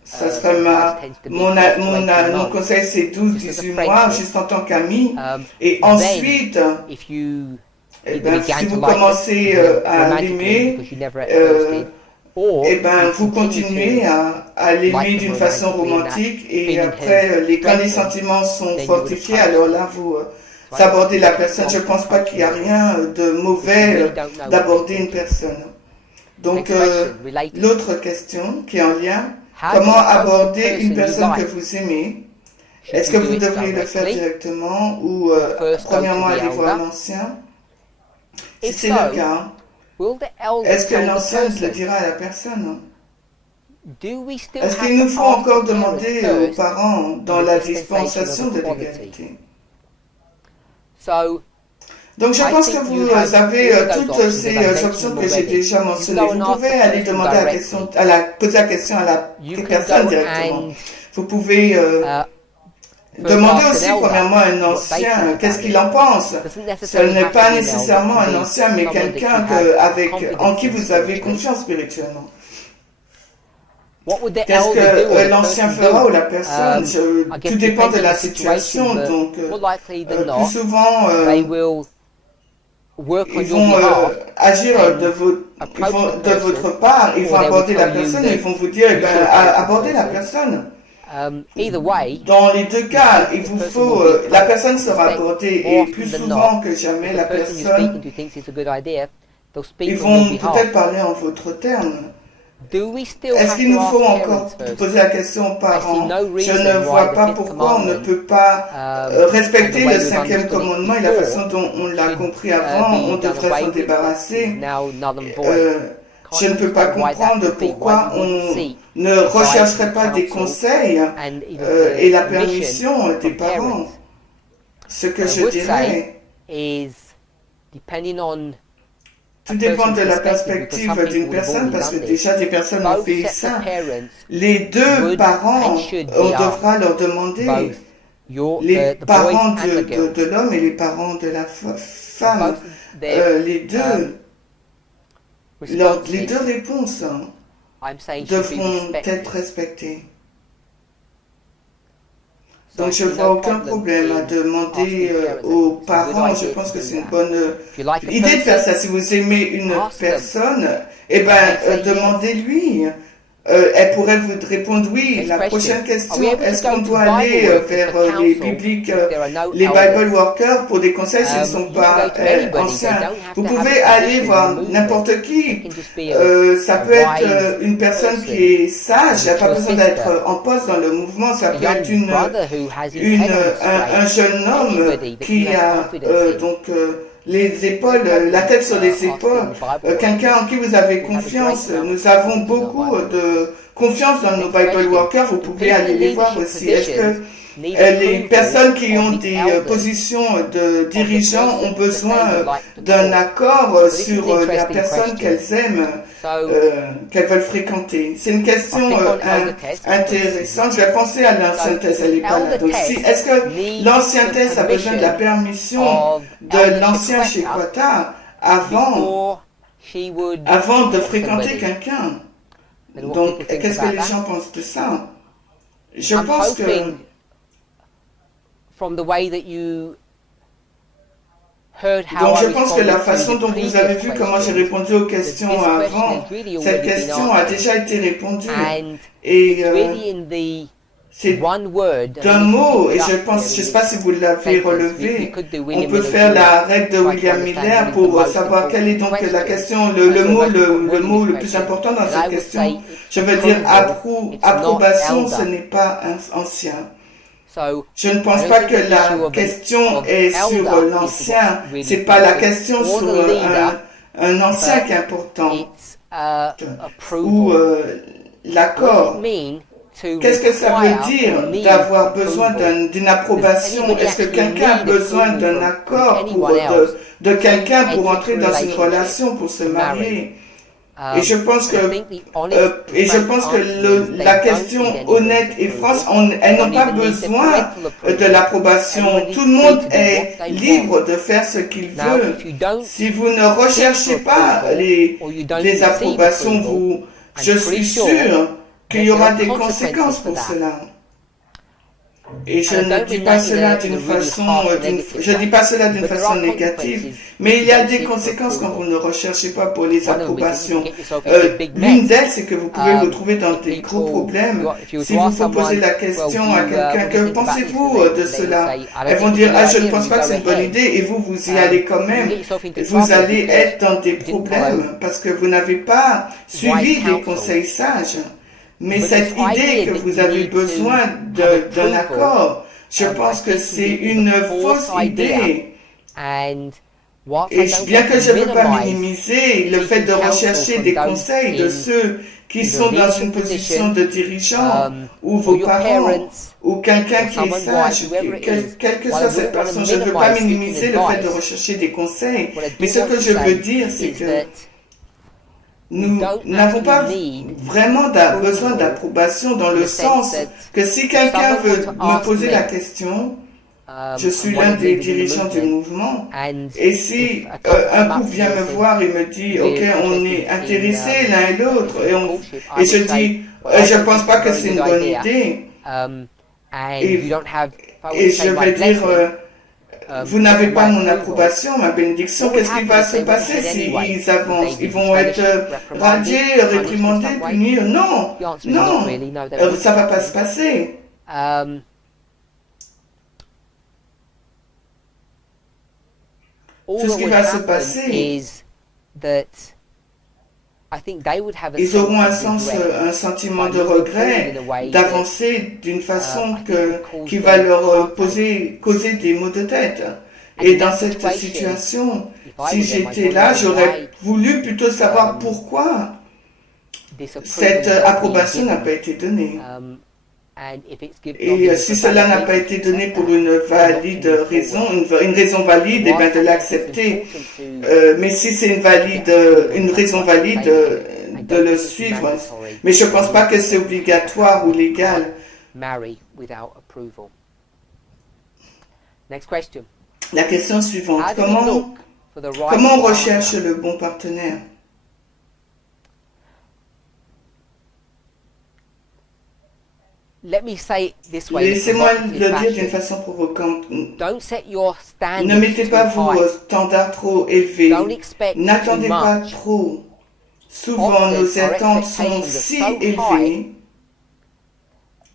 ça serait advice tends to be 12 to 18 mon months, conseil c'est just as a 12-18 mois, friendship. juste en tant qu'ami. Et Then, ensuite, if you eh either ben, si began to vous like commencez them à romantically l'aimer, because you never at euh, first did, or eh ben, you vous continue continuez to à l'aimer like them d'une façon romantically and that romantique, et feeling après, has quand les strengthened, sentiments sont then you would fortifiés, approach alors them. là, vous Right? abordez la Nothing personne. Je wrong pense pas qu'il y a approaching rien de if you mauvais really don't know what d'aborder they're une thinking. personne. Donc, Next question, related. l'autre question qui est en lien, How do comment you approach the aborder une person you personne que like? vous aimez? Should Est-ce you que do vous it devriez le faire directly, directement ou first go to premièrement the aller voir elder? l'ancien? Si If c'est so, le cas, will the elder est-ce que tell the l'ancien le person? dira à la personne? Do we still Est-ce have qu'il nous to faut ask encore the parents demander aux first parents dans in the la dispensation dispensation of de equality? l'égalité? So, Donc je I pense que think vous you have avez all those toutes options ces as I mentioned options them que j'ai already. déjà You can mentionnées. go Vous and ask pouvez the aller person demander directly. poser la question à la You can personne go directement. and Vous pouvez first demander ask aussi an elder premièrement à un what they ancien think qu'est-ce about qu'il it. en pense. Doesn't Ce necessarily n'est have pas to be an elder, nécessairement it can un be ancien, mais someone that quelqu'un you have en qui confidence in vous avez spiritually. confiance spirituellement. What would the Qu'est-ce elder do or que the l'ancien person fera do? ou la personne? I guess Tout dépend depends de on la the situation, situation. but Donc, more likely than plus not, souvent, they will work on ils your vont behalf agir and ils vont, approach the de person, votre part, ils vont or they will aborder la tell you personne that et ils vont vous dire, eh you ben, should approach the abordez la person. personne. Either way, Dans les deux cas, the il vous person faut, will be la personne approached. sera Expect abordée more et often plus than souvent not, que jamais if la the person you're personne, speaking to thinks it's a good idea, they'll speak ils on your vont behalf. peut-être parler en votre terme. Do we still Est-ce have qu'il to nous ask faut parents encore first? poser la question aux I see parents? no Je reason ne why vois the pas fifth pourquoi on ne commandment, peut pas and the respecter way le we've cinquième understood it commandement et la before façon dont on l'a should compris avant, on be done devrait away s'en with, is débarrasser. now null and void. Euh, je Can't ne peux pas understand why that comprendre would be. Why pourquoi you wouldn't on seek ne advice rechercherait and pas des counsel conseils and even et la the permission permission des from parents. parents. Ce que What I je would dirais, say is, depending on tout dépend de la person's perspective, perspective because some d'une people have personne, already parce que done this. déjà des personnes ont Both fait sets of ça. parents Les deux would parents, and should be on devra leur demander, both les the boys parents and the girls, de l'homme et les parents de la femme, both their les deux, les deux responses, réponses I'm saying, should be devront respected. être respectées. So Donc I je see vois no aucun problem problème à in demander asking parents. aux It's a good parents. Je idea pense to que do c'est une that. bonne If you like a idée de faire person, ça. Si vous aimez une ask them. personne, eh ben They say demandez-lui. Elle pourrait vous répondre oui. Next La question. prochaine question, Are we able to est-ce go qu'on to doit Bible aller workers vers for les counsel bibliques, if there are no les elders? Bible workers pour des conseils s'ils ne sont You can pas go to anybody. They anciens? don't have Vous to have pouvez a aller position voir in the movement. n'importe It qui. can just be a Ça peut être wise une personne person, qui est sage, il n'y a a pas mature besoin sister, d'être en poste dans le mouvement, ça a peut être young brother who has his head on un straight, jeune homme anybody that qui you have a confidence in. donc les épaules, la tête sur les épaules, quelqu'un en qui vous avez confiance. Nous avons beaucoup de confiance dans nos Bible workers, vous pouvez aller les voir aussi. Est-ce que les personnes qui ont des positions de dirigeants ont besoin d'un accord sur la personne qu'elles aiment, qu'elles veulent fréquenter? C'est une question intéressante. Je vais penser à l'ancien test, elle n'est pas là. Donc, est-ce que l'ancien test a besoin de la permission de l'ancien Shekwata avant de fréquenter quelqu'un? Donc, qu'est-ce que les gens pensent de ça? Je pense que from the way that you heard how Donc I je pense que la responded to façon the dont vous previous avez vu comment j'ai questions, répondu aux that questions this question avant, has really cette already been question a answered. déjà été répondue. And Et it's really in the c'est one word, and d'un we can mot, pick et it je up pense, here je in sais pas si vous this l'avez sentence. We relevé, could do on William peut Miller faire la Jr. règle de try to William understand Miller what is the pour most savoir quelle est important donc la question. question, le Sorry, mot, most important le word in mot this le plus question. important dans And cette I would say question. it's Je veux dire approval, it's not approbation, ce elder. n'est pas ancien. So Je ne I pense don't pas think que the issue la of question est sur elder is l'ancien, what's really c'est pas la important, question or sur the leader, un ancien but qui est important, it's ou approval. What does it l'accord. mean to Qu'est-ce que ça veut require dire or need d'avoir besoin approval? d'une approbation? Does anybody Est-ce que actually quelqu'un a need besoin approval d'un from accord anyone else de quelqu'un to pour enter entrer into a dans une relationship, relation, pour se to marry? marier? Et je pense And I que, think the honest and et je frank pense que answer is la they don't question need honnête anybody's et franche, approval. elles They n'ont don't pas even need their besoin parental de approval. l'approbation. Everybody's Tout le free monde to do est what they libre want. de faire ce qu'il Now, veut. if you don't Si vous ne seek recherchez for pas approval or you don't les receive approbations, approval, je I'm suis pretty sûr sure qu'il y that there aura are des consequences conséquences for pour that. cela. Et je And I ne don't dis mean pas that cela in d'une a really façon, harsh or negative je dis way. pas cela d'une But there façon are négative, consequences mais if il you y a don't des seek for conséquences quand vous approval. ne recherchez pas pour les One of them is that you approbations. can get yourself into a big L'une mess. d'elles, c'est que vous pouvez vous trouver dans If des gros people, problèmes. if you were Si to vous ask vous posez someone, la well, question à quelqu'un, what do you que think about this? pensez-vous And de they cela? say, I Elles don't vont think dire, it's a ah, good je ne idea, pense and pas you que c'est go une bonne ahead. idée, et vous y allez quand You can même. get yourself into Vous trouble allez because être dans des you didn't follow problèmes parce que vous n'avez pas suivi wise des counsel. conseils sages. Mais But cette this idée idea que that vous you avez need besoin to have d'un approval, accord, je I pense que think c'est is une a false fausse idea. idée. And whilst I Et don't bien want que to je ne veux pas minimize minimiser le fait seeking de counsel rechercher from des those conseils de in ceux qui either sont dans leadership une position position, de dirigeant, ou or vos your parents, parents, ou quelqu'un or qui est someone sage, wise, whoever it is, quelle que while I soit cette wouldn't want to personne, je ne veux pas minimize seeking minimiser le fait de advice, rechercher des conseils. what I Mais do ce want que to je veux say dire, c'est is que that we nous don't n'avons pas actually need vraiment besoin approval d'approbation dans in le the sense sens that que si quelqu'un someone veut were to me ask poser la me, question, je I'm suis one l'un of the des leaders in the dirigeants du movement, mouvement. and Et if si a couple un come up couple to vient me me and say, voir et me dit, we're OK, on interested est in intéressé l'un et l'autre, courtship, I et je would say, dis, well, I je don't pense think pas it's a que very c'est une good bonne idea. idée. And Et, you don't have, if I were et to je say my vais dire, blessing, vous n'avez my pas mon approval, approbation, ma bénédiction, what would qu'est-ce qui happen va is se they went passer ahead anyway? s'ils avancent? Would they Ils be vont être disfellowshipped, reprimanded, radiés, punished in réprimandés, some way? punis? Non, The answer is non, not really. No, they wouldn't. ça va pas se passer. Um, all Tout ce that qui would va se happen passer, is that I think they would have a ils sense auront of regret un sentiment by de moving forward regret in a way that d'avancer d'une façon I think would cause qui va them leur heartache. causer des maux de tête. And Et in dans that cette situation, situation, if I si were them, I'd j'étais want to là, know j'aurais why voulu plutôt savoir pourquoi this approval cette is not being approbation n'a given. pas été donnée. And if it's not Et given si for cela valid n'a pas reasons, été accept donné pour that une and not to valide move raison, forward. une raison valide, eh Whilst ben de I think it's l'accepter. important to Mais si c'est une raison valide, de le suivre. Mais je ne pense pas que c'est obligatoire ou légal. Marry without approval. Next question. La question suivante, How do we look for the right comment on partner? recherche le bon partenaire? Let me say it this way. Laissez-moi in a le dire provocative d'une fashion. façon provocante. Don't set your Ne standards mettez too pas vos high. standards trop élevés. Don't expect N'attendez too pas much. trop. Souvent, Often, nos our attentes sont expectations si are so élevées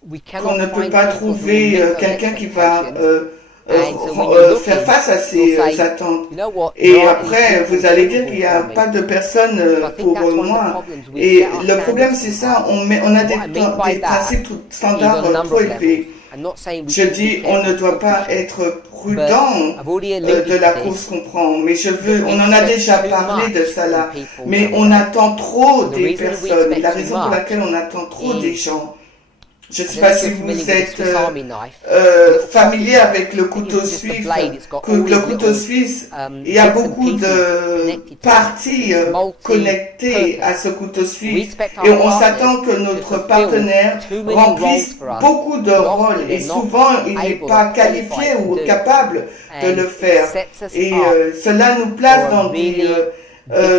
We qu'on cannot ne peut find pas people who trouver meet those quelqu'un qui va expectations. And so when you're faire looking, face à you'll ces say, attentes. you know what, Et there aren't après, any vous people allez dire qu'il suitable n'y a for me. pas de personne So I think pour that's one of the moi. problems. We Et set our le problème, standards c'est too ça, high. on a What I mean by des that principes is standards on a number trop of élevés. levels. I'm not saying we Je should be dis, on ne careful doit what pas we should. être prudent I've already alluded de la to course this. qu'on prend, mais We on en a expect déjà too parlé de much ça là, from people mais on nowadays. attend trop And the des reason we personnes, expect la too raison pour much laquelle on attend trop des is, gens. Je ne I sais don't pas know if si you're vous familiar with the êtes Swiss Army knife. familier avec le It's couteau just a suisse. blade, it's got Que all le these couteau little, suisse, il y a bits and beaucoup pieces de connected to it. parties It's connectées à multi-purpose. ce couteau We suisse expect et our on s'attend partners que to notre fulfill partenaire too many remplisse roles for us. beaucoup de And rôles often et they're not souvent il n'est able pas or qualifié qualified ou to do. capable de And le it faire. sets us Et up cela nous place for a dans really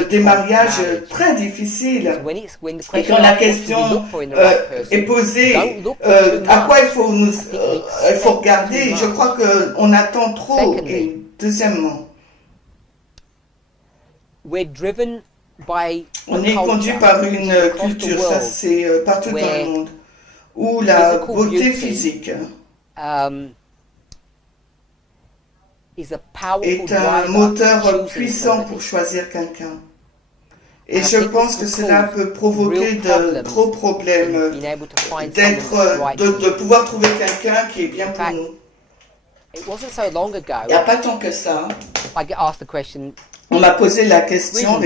des difficult mariages marriage. très difficiles. So when the Et question quand la asks what should we question look for in the right person, est posée, don't look for too à quoi much. il faut regarder, too je much. crois qu'on attend trop. Secondly, Et deuxièmement, we're driven by On a est conduit culture par une across the culture, ça world c'est partout dans where le monde, où la physical beauté beauty physique um, is a powerful est un driver moteur to choosing puissant somebody. pour choisir quelqu'un. Et And I je think pense this que will cela cause peut provoquer real de problems gros problèmes in being able to find someone d'être, that's right for de you. pouvoir trouver quelqu'un qui est bien In pour fact, nous. it wasn't so long Il ago n'y a pas tant que ça. I get asked the question, On m'a posé la question, on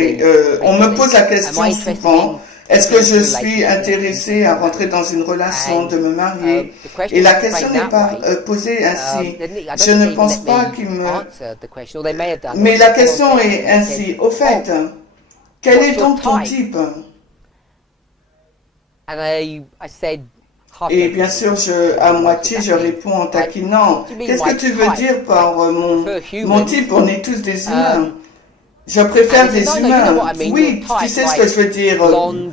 me pose la question souvent, est-ce que je suis intéressée à rentrer dans une relation, de me marier? the question Et la was question framed n'est that pas way. posée ainsi. They didn't- I don't Je think ne they even pense let pas me qu'ils me... answer the question, or they may have done. Mais la Someone question said- est ainsi. said, Au fait, quel what's est your donc ton type? type? And I said, Et bien sûr, à moitié, je réponds en taquinant. Qu'est-ce que tu veux dire par mon type? On est tous des humains. Je préfère des humains. Oui, tu sais ce que je veux dire. Blonde,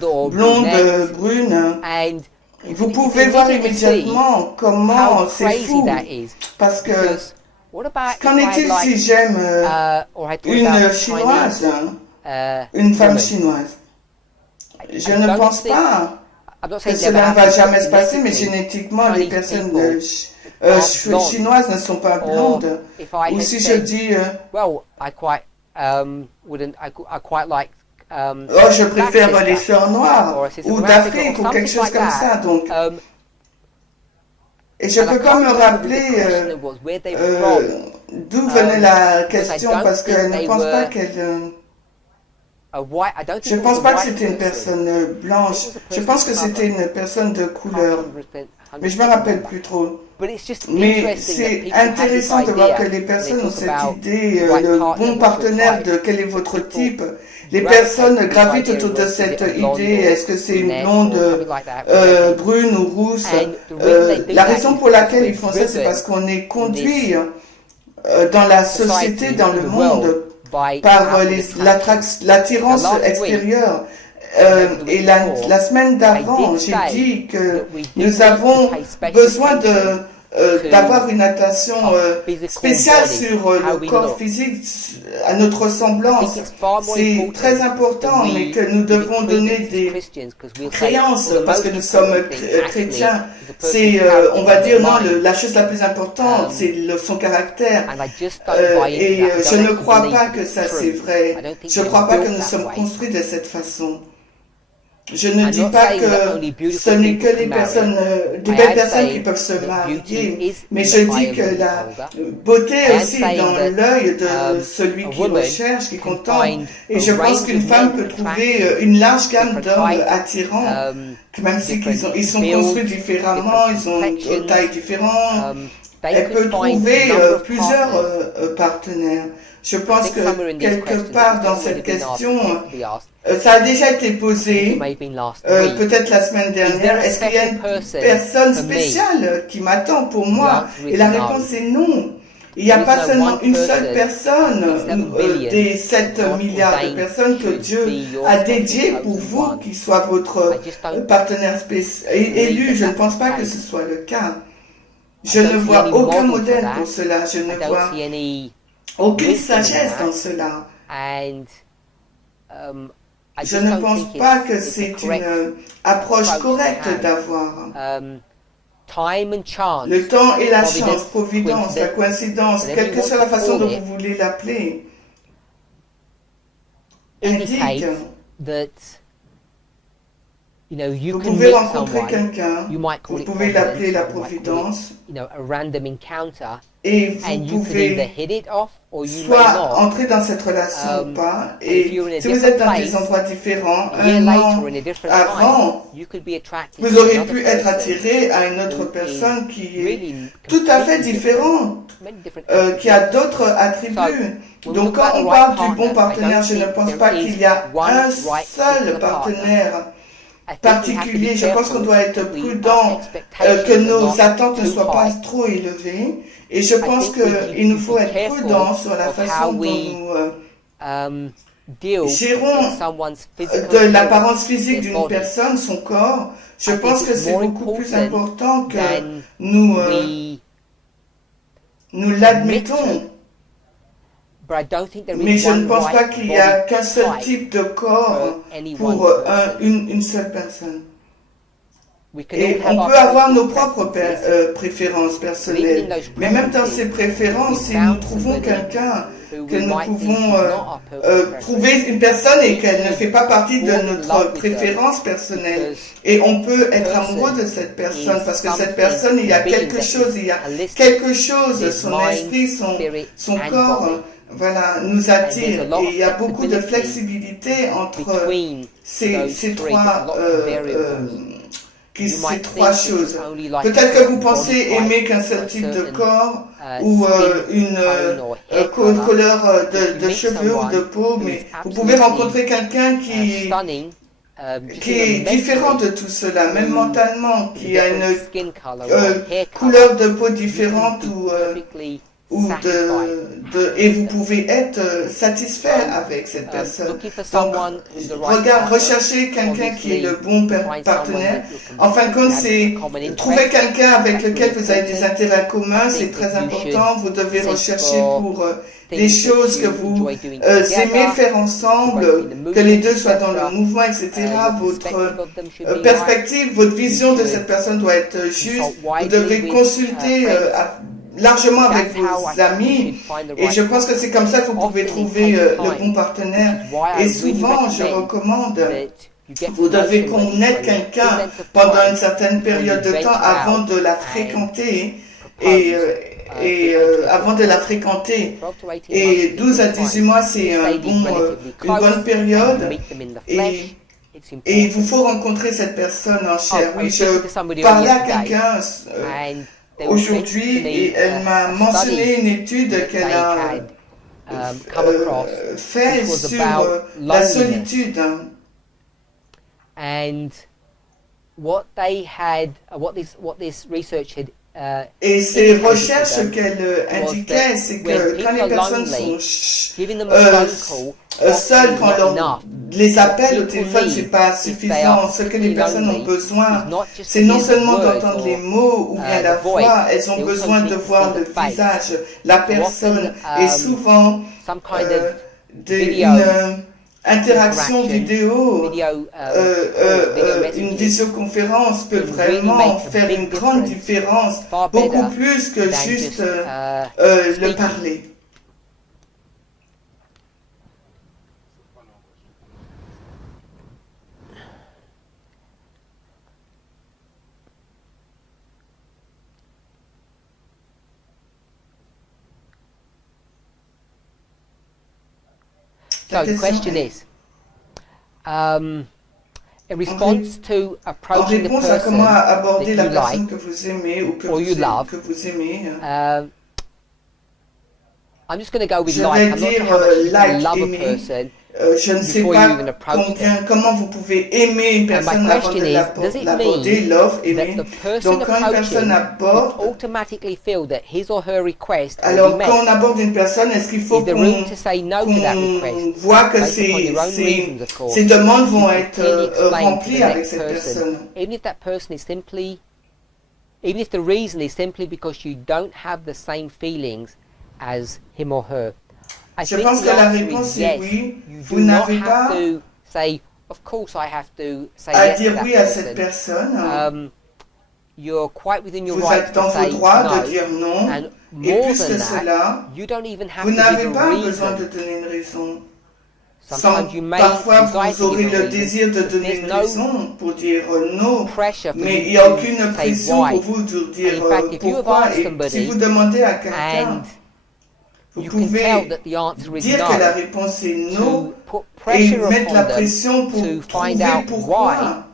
brune. and Vous you pouvez can voir immediately see immédiatement comment how c'est crazy fou. that is. Parce que, Because what about qu'en if I had est-il si like, j'aime or I thought une about chinoise, Chinese, une femme woman? chinoise? Je I ne don't pense think- pas I'm not que saying cela never ne va happens, jamais but se passer, mais genetically, génétiquement, les Chinese personnes people aren't blonde. chinoises ne sont pas Or blondes. if I Ou had si je said, dis, well, I quite I quite like oh, je black préfère sister, les sœurs noires, or a sister ou from Africa, d'Afrique, or ou quelque something chose like comme that. ça. Donc, et je And I peux pas can't me remember who the rappeler questioner was, where they're from. d'où venait la because I question, don't parce think qu'elle ne they pense pas were qu'elle... A white, I don't think Je it was pense a pas que white c'était une person. personne blanche. Je pense que c'était une personne de couleur. Mais je me rappelle plus trop. But it's just Mais interesting that c'est people have this intéressant de voir que idea les when personnes they ont talk cette about idée, the right le partner, bon what's your partenaire type. de quel est votre People type. Les gravitate personnes to this gravitent idea autour of, de is it cette a blonde idée. or Est-ce que c'est une brunette blonde, or something like that, whatever. brune ou rousse? And the reason they do La that raison is pour because laquelle we're ils font ça, c'est driven parce qu'on est in conduit this dans la society, société, dans in le the monde, world, by par outward attraction. l'attirance Now, last week, extérieure. the Et week la before, semaine d'avant, I did j'ai say dit que that we do nous need avons to pay special besoin attention d'avoir une attention our physical spéciale body, sur how le we corps look. physique, à notre I ressemblance. think it's far more C'est important très important, that mais we que nous give devons credence donner as des Christians, 'cause we'll say, créances, well, the parce que most nous sommes important thing, actually, chrétiens. is a person's C'est, character on va and dire, their non, mind. la chose la plus importante, Um, c'est son caractère. And I just don't buy into Et that. I je don't ne actually crois believe pas that que it's ça true. c'est vrai. I don't think Je ne we're crois pas que built nous that sommes way. construits de cette façon. Je ne I'm dis not pas saying that que only ce beautiful n'est people que les can marry. personnes, des I belles am personnes qui saying peuvent se that beauty marier, is mais in je the eye dis of que the la beholder. beauté I am aussi saying dans that, l'œil de celui a qui woman recherche, qui can contemple. find Et a je pense range qu'une of femme men peut trouver attractive, une large gamme different d'hommes heights, attirants, que même si different ils sont builds, construits différemment, ils ont different une taille complexions. différente. They Elle peut could find trouver a number of plusieurs partners. partenaires. Je I pense think que somewhere in these quelque questions, part it's dans already cette been asked, question, yet to be asked. ça a déjà été It posé, may have been last week. peut-être la semaine Is there dernière. a Est-ce qu'il y a special une person personne for me? spéciale qui m'attend pour moi? The answer is Et la no. réponse est non. Il n'y a There is pas no seulement one une seule person personne out of 7 billion des 7 God milliards de ordained personnes que should Dieu be your a special dédiées pour chosen vous one. qui soit votre I just don't partenaire élu. Je ne that's pense pas the que case. ce soit le cas. I Je don't ne see vois any aucun model for modèle that. pour cela. Je I ne don't vois see any aucune wisdom in sagesse that. dans cela. And I Je just ne don't pense think pas que it's a c'est correct une approche approach to correcte have. d'avoir. Time and chance. Le temps et la Providence, chance, providence, la coïncidence, whatever quelle you que want soit la to façon call dont it, vous voulez l'appeler, indicate indique that you vous can pouvez meet rencontrer someone. quelqu'un, You might call vous it pouvez l'appeler la providence, or you might call providence, it, a random encounter, et and vous you can either pouvez hit it off or you may soit not. entrer dans cette relation ou pas, et if you're in a si vous êtes dans different des place, endroits différents, A year un later an or in a different avant, time, you could be attracted vous to auriez another pu être person attiré à une autre who personne is qui est really tout à fait completely différente, different, many different qui a d'autres attributs. when we Donc talk quand about on the right parle du bon partner, I partenaire, don't je ne think pense there pas is qu'il y a one un right seul particular partner. partenaire. I think we have to be Particulier, je pense qu'on careful doit être that we- prudent, our expectations que are nos not attentes ne too soient pas high. trop élevées. Et je pense think we need qu'il nous to faut be être careful prudent sur la of façon how dont we nous Deal gérons with someone's physical de l'apparence appearance, physique their d'une body. personne, son corps. Je I think pense que it's c'est more beaucoup plus important important que than nous we l'admettons. but I don't think there Mais is je ne one pense pas right qu'il y a body qu'un seul type type de corps for any one pour person. une seule personne. We can Et all have on our peut avoir nos personal propres preferences, préférences but even in personnelles. those Mais même dans ces preferences, préférences, we si nous found trouvons somebody quelqu'un who que we nous might think pouvons is not our personal preference, trouver une personne et qu'elle ne we fait pas partie de fall in love notre with them préférence personnelle. because Et on peut the être amoureux person de cette personne is parce que cette something, personne, il y a the being quelque that chose, is il y a holistic, quelque chose, there's son mind, esprit, spirit son and corps, body. voilà, nous And there's attire. a lot Et of il y a beaucoup de flexibility flexibilité entre between those ces three. There's a trois lot of variables. You ces might trois think that you choses. only like a Peut-être que vous certain pensez body type aimer qu'un or seul a type de certain corps ou skin une tone or hair color. couleur If you de meet cheveux ou de someone peau, who mais is vous pouvez absolutely rencontrer quelqu'un stunning, just qui est even différent de mentally, tout cela, même who mentalement, with a qui a une different skin color or hair couleur color, de peau you can différente be perfectly ou satisfied. et vous pouvez être satisfait avec cette personne. Looking for Donc, someone who's the right partner, rechercher quelqu'un qui est le bon find partenaire. someone that En fin de compte, have c'est common interest. trouver quelqu'un avec That's lequel really vous avez des important. intérêts communs, I c'est think très that you important. Vous devez seek rechercher for pour des things that choses que you vous enjoy doing together, aimez faire ensemble, que les deux soient dans le mouvement, etc. Your Votre perspective of them should be right. perspective, votre vision de should cette personne doit être juste. consult Vous widely devez with, consulter friends. largement avec That's how I vos think you amis. should find the Et right je pense que c'est comme ça que vous pouvez Often it trouver takes le time, bon partenaire. which is why I Et really souvent, je recommend recommande, that you get vous to know devez somebody connaître for a quelqu'un good length of pendant time une certaine before période you de temps venture avant out de la and fréquenter propose. avant de la fréquenter. 12 to 18 months Et is a 12 à good 18 time. mois, c'est If they live relatively une bonne close période. and you meet them in the Et, flesh, it's et il vous important. faut rencontrer cette personne en chair. I Oui, was speaking to je somebody parlais à earlier today, quelqu'un and they were mentioning aujourd'hui to me et elle m'a a mentionné study une étude that qu'elle they a had come across, fait which was sur about la loneliness. solitude. And what they had, what this research had Et ces indicated to recherches them qu'elle was indiquaient, that c'est when que quand people les are personnes lonely, sont giving them a phone call seules, often quand is on not enough. les appelle au What people téléphone, c'est need, pas if they suffisant. are Ce que les particularly personnes ont lonely, besoin, is not just c'est to non hear the seulement words d'entendre or, les mots ou bien la the voice, voix, elles ont they also besoin need de to voir see le the face. visage, la So personne. often, Et souvent, some kind of video une interaction vidéo, video une messages visioconférence peut can really vraiment make a faire big une grande difference, différence, far beaucoup better plus que than juste just, le speaking. parler. So the question is, in response to En approaching the réponse à person comment that aborder you la like, personne que vous aimez ou or you love, que vous aimez, I'm just going to go with je like. vais I'm not dire sure how much you like, can love a aimer. person. Je ne sais before pas you even approach them. comment vous pouvez aimer une And my personne avant question de is, does it l'aborder, mean love, that aimer. the person Donc quand une personne approaching aborde, should automatically feel that his or her request will alors be quand on met? aborde une personne, est-ce qu'il faut Is there room to say no to that qu'on request voit que based upon your own reasons, of course? ces demandes vont You être can clearly explain to remplies the avec next cette personne? person, even if that person is simply, even if the reason is simply because you don't have the same feelings as him or her. I Je think pense the que la answer réponse is est yes. oui. You Vous do not n'avez have pas to say, of course I have to say à yes to dire that oui à cette person. personne. You're quite within your Vous right êtes to dans say vos droits no. de dire non. And Et more plus que than cela, that, you don't even have vous to give n'avez a pas besoin de reason. donner une raison. Sometimes you may Parfois, desire vous to aurez give a le reason, désir de but donner there's une no raison pour dire non, pressure for mais il you n'y a to aucune say pression why. pour vous de dire And in fact, if you have pourquoi. asked Et somebody si vous demandez à quelqu'un, and vous you can tell pouvez that the answer is dire que la no, réponse est non to put et pressure mettre la upon them pression pour to find trouver out why. pourquoi.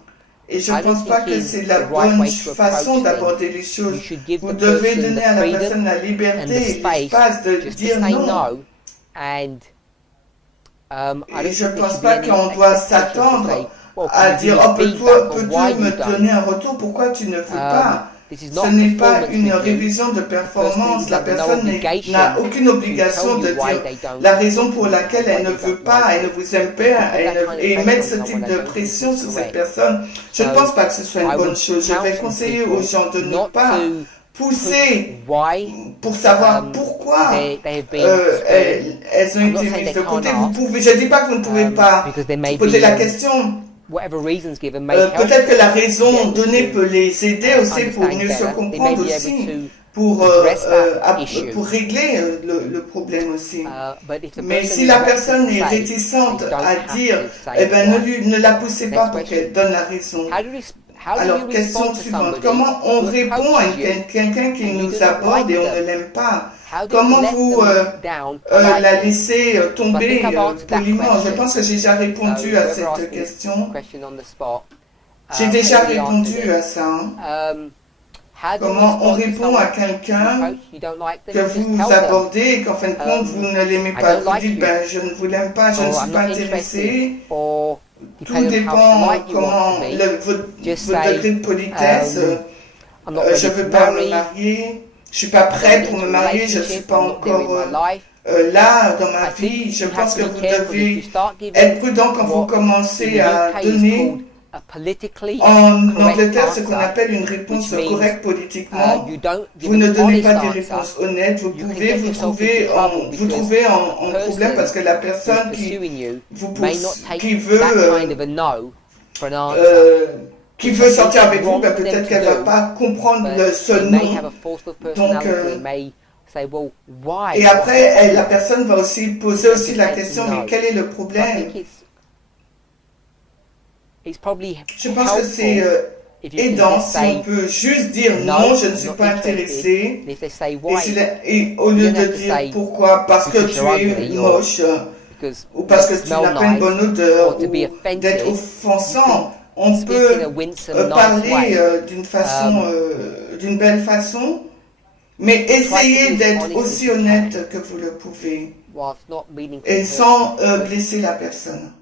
Et je ne I don't pense pas think que is c'est la the right bonne way to façon approach d'aborder les You choses. should give Vous the devez person donner the à la freedom personne la and the liberté et space l'espace de just to dire say non. no. And I Et don't je think ne there pense should be pas any qu'on doit expectation to s'attendre say, well, à can you dire give oh, me feedback on why peux-tu me you don't? donner un retour, pourquoi tu ne veux pas. This is Ce not a n'est pas performance une review. révision de performance. La personne n'a aucune obligation de dire la raison pour laquelle elle ne veut pas, elle ne vous aime pas, et mettre ce type de pression sur cette personne. Je ne pense pas que ce soit une bonne chose. Je vais conseiller aux gens de ne pas poussées why pour savoir um, pourquoi they have been elles ont I'm not été saying mises they de côté. can't Vous pouvez, je ne dis pas que vous ne pouvez pas because there may poser be la question. whatever reasons given may help Peut-être que la raison them donnée to peut les aider aussi pour understand mieux se better. They may comprendre be able aussi, to pour, address that issue. pour régler le problème aussi. But if the Mais person si is la reticent personne to est say, réticente they don't à have dire, to say eh ben why. ne la poussez pas Next pour question. qu'elle donne la raison. How do Alors, you question respond to suivante. somebody Comment on who répond à approaches you quelqu'un qui and you nous do not aborde like et on them? ne l'aime pas? How do you Comment let vous them down la politely? laissez tomber I've answered that poliment? Je question. pense que j'ai déjà répondu So à whoever cette asked me question. this question on the spot, J'ai déjà already answered répondu it. à ça. Hein. How do you Comment on respond to répond à someone quelqu'un you approach, you don't like them, que you just vous tell them, abordez et qu'en fin de compte vous ne l'aimez I pas? don't Vous like dites, you. ben je ne vous l'aime pas, je ne or suis I'm pas not interested, intéressé. or Tout depending on how dépend polite you want comment to be, votre just say, degré de politesse. I'm not Je ready veux to pas me marry, marier, je suis pas I don't prêt get pour me into a marier, je suis relationship, pas I'm not there in encore my life. là dans ma I think vie. Je you have pense to que be vous careful if you devez start giving être prudent quand vous what in commencez the à UK is donner called a politically en correct Angleterre ce qu'on answer, appelle une réponse which means correcte politiquement. you don't give Vous ne an donnez honest pas des answer. réponses honnêtes, vous You can pouvez get vous yourself trouver into trouble vous because trouver en the problème parce que la person who's personne qui pursuing you vous may not pousse, take qui veut that kind of a no for an answer. qui veut sortir avec vous, wrong ben for them peut-être to qu'elle va do, pas comprendre But ce they may have non. a forceful Donc, personality, may say, well, why? et après, la personne va aussi poser Just aussi la take question, no. mais quel est le So I problème? think it's probably Je pense que c'est helpful if you can aidant just si on say peut juste dire no, non, je ne I'm suis not pas interested. intéressé. And if they say Et, why, et au lieu You don't de have to dire say pourquoi, parce que because tu you're es ugly or moche, because ou parce you que tu smell n'as pas une nice, bonne odeur, or to be ou d'être offensive, offensant, on speak peut in a winsome, nice parler way. d'une façon, d'une belle façon, mais Try to essayez be as d'être honest aussi as you honnête que vous le pouvez, whilst not meaning to et hurt sans people. blesser la personne.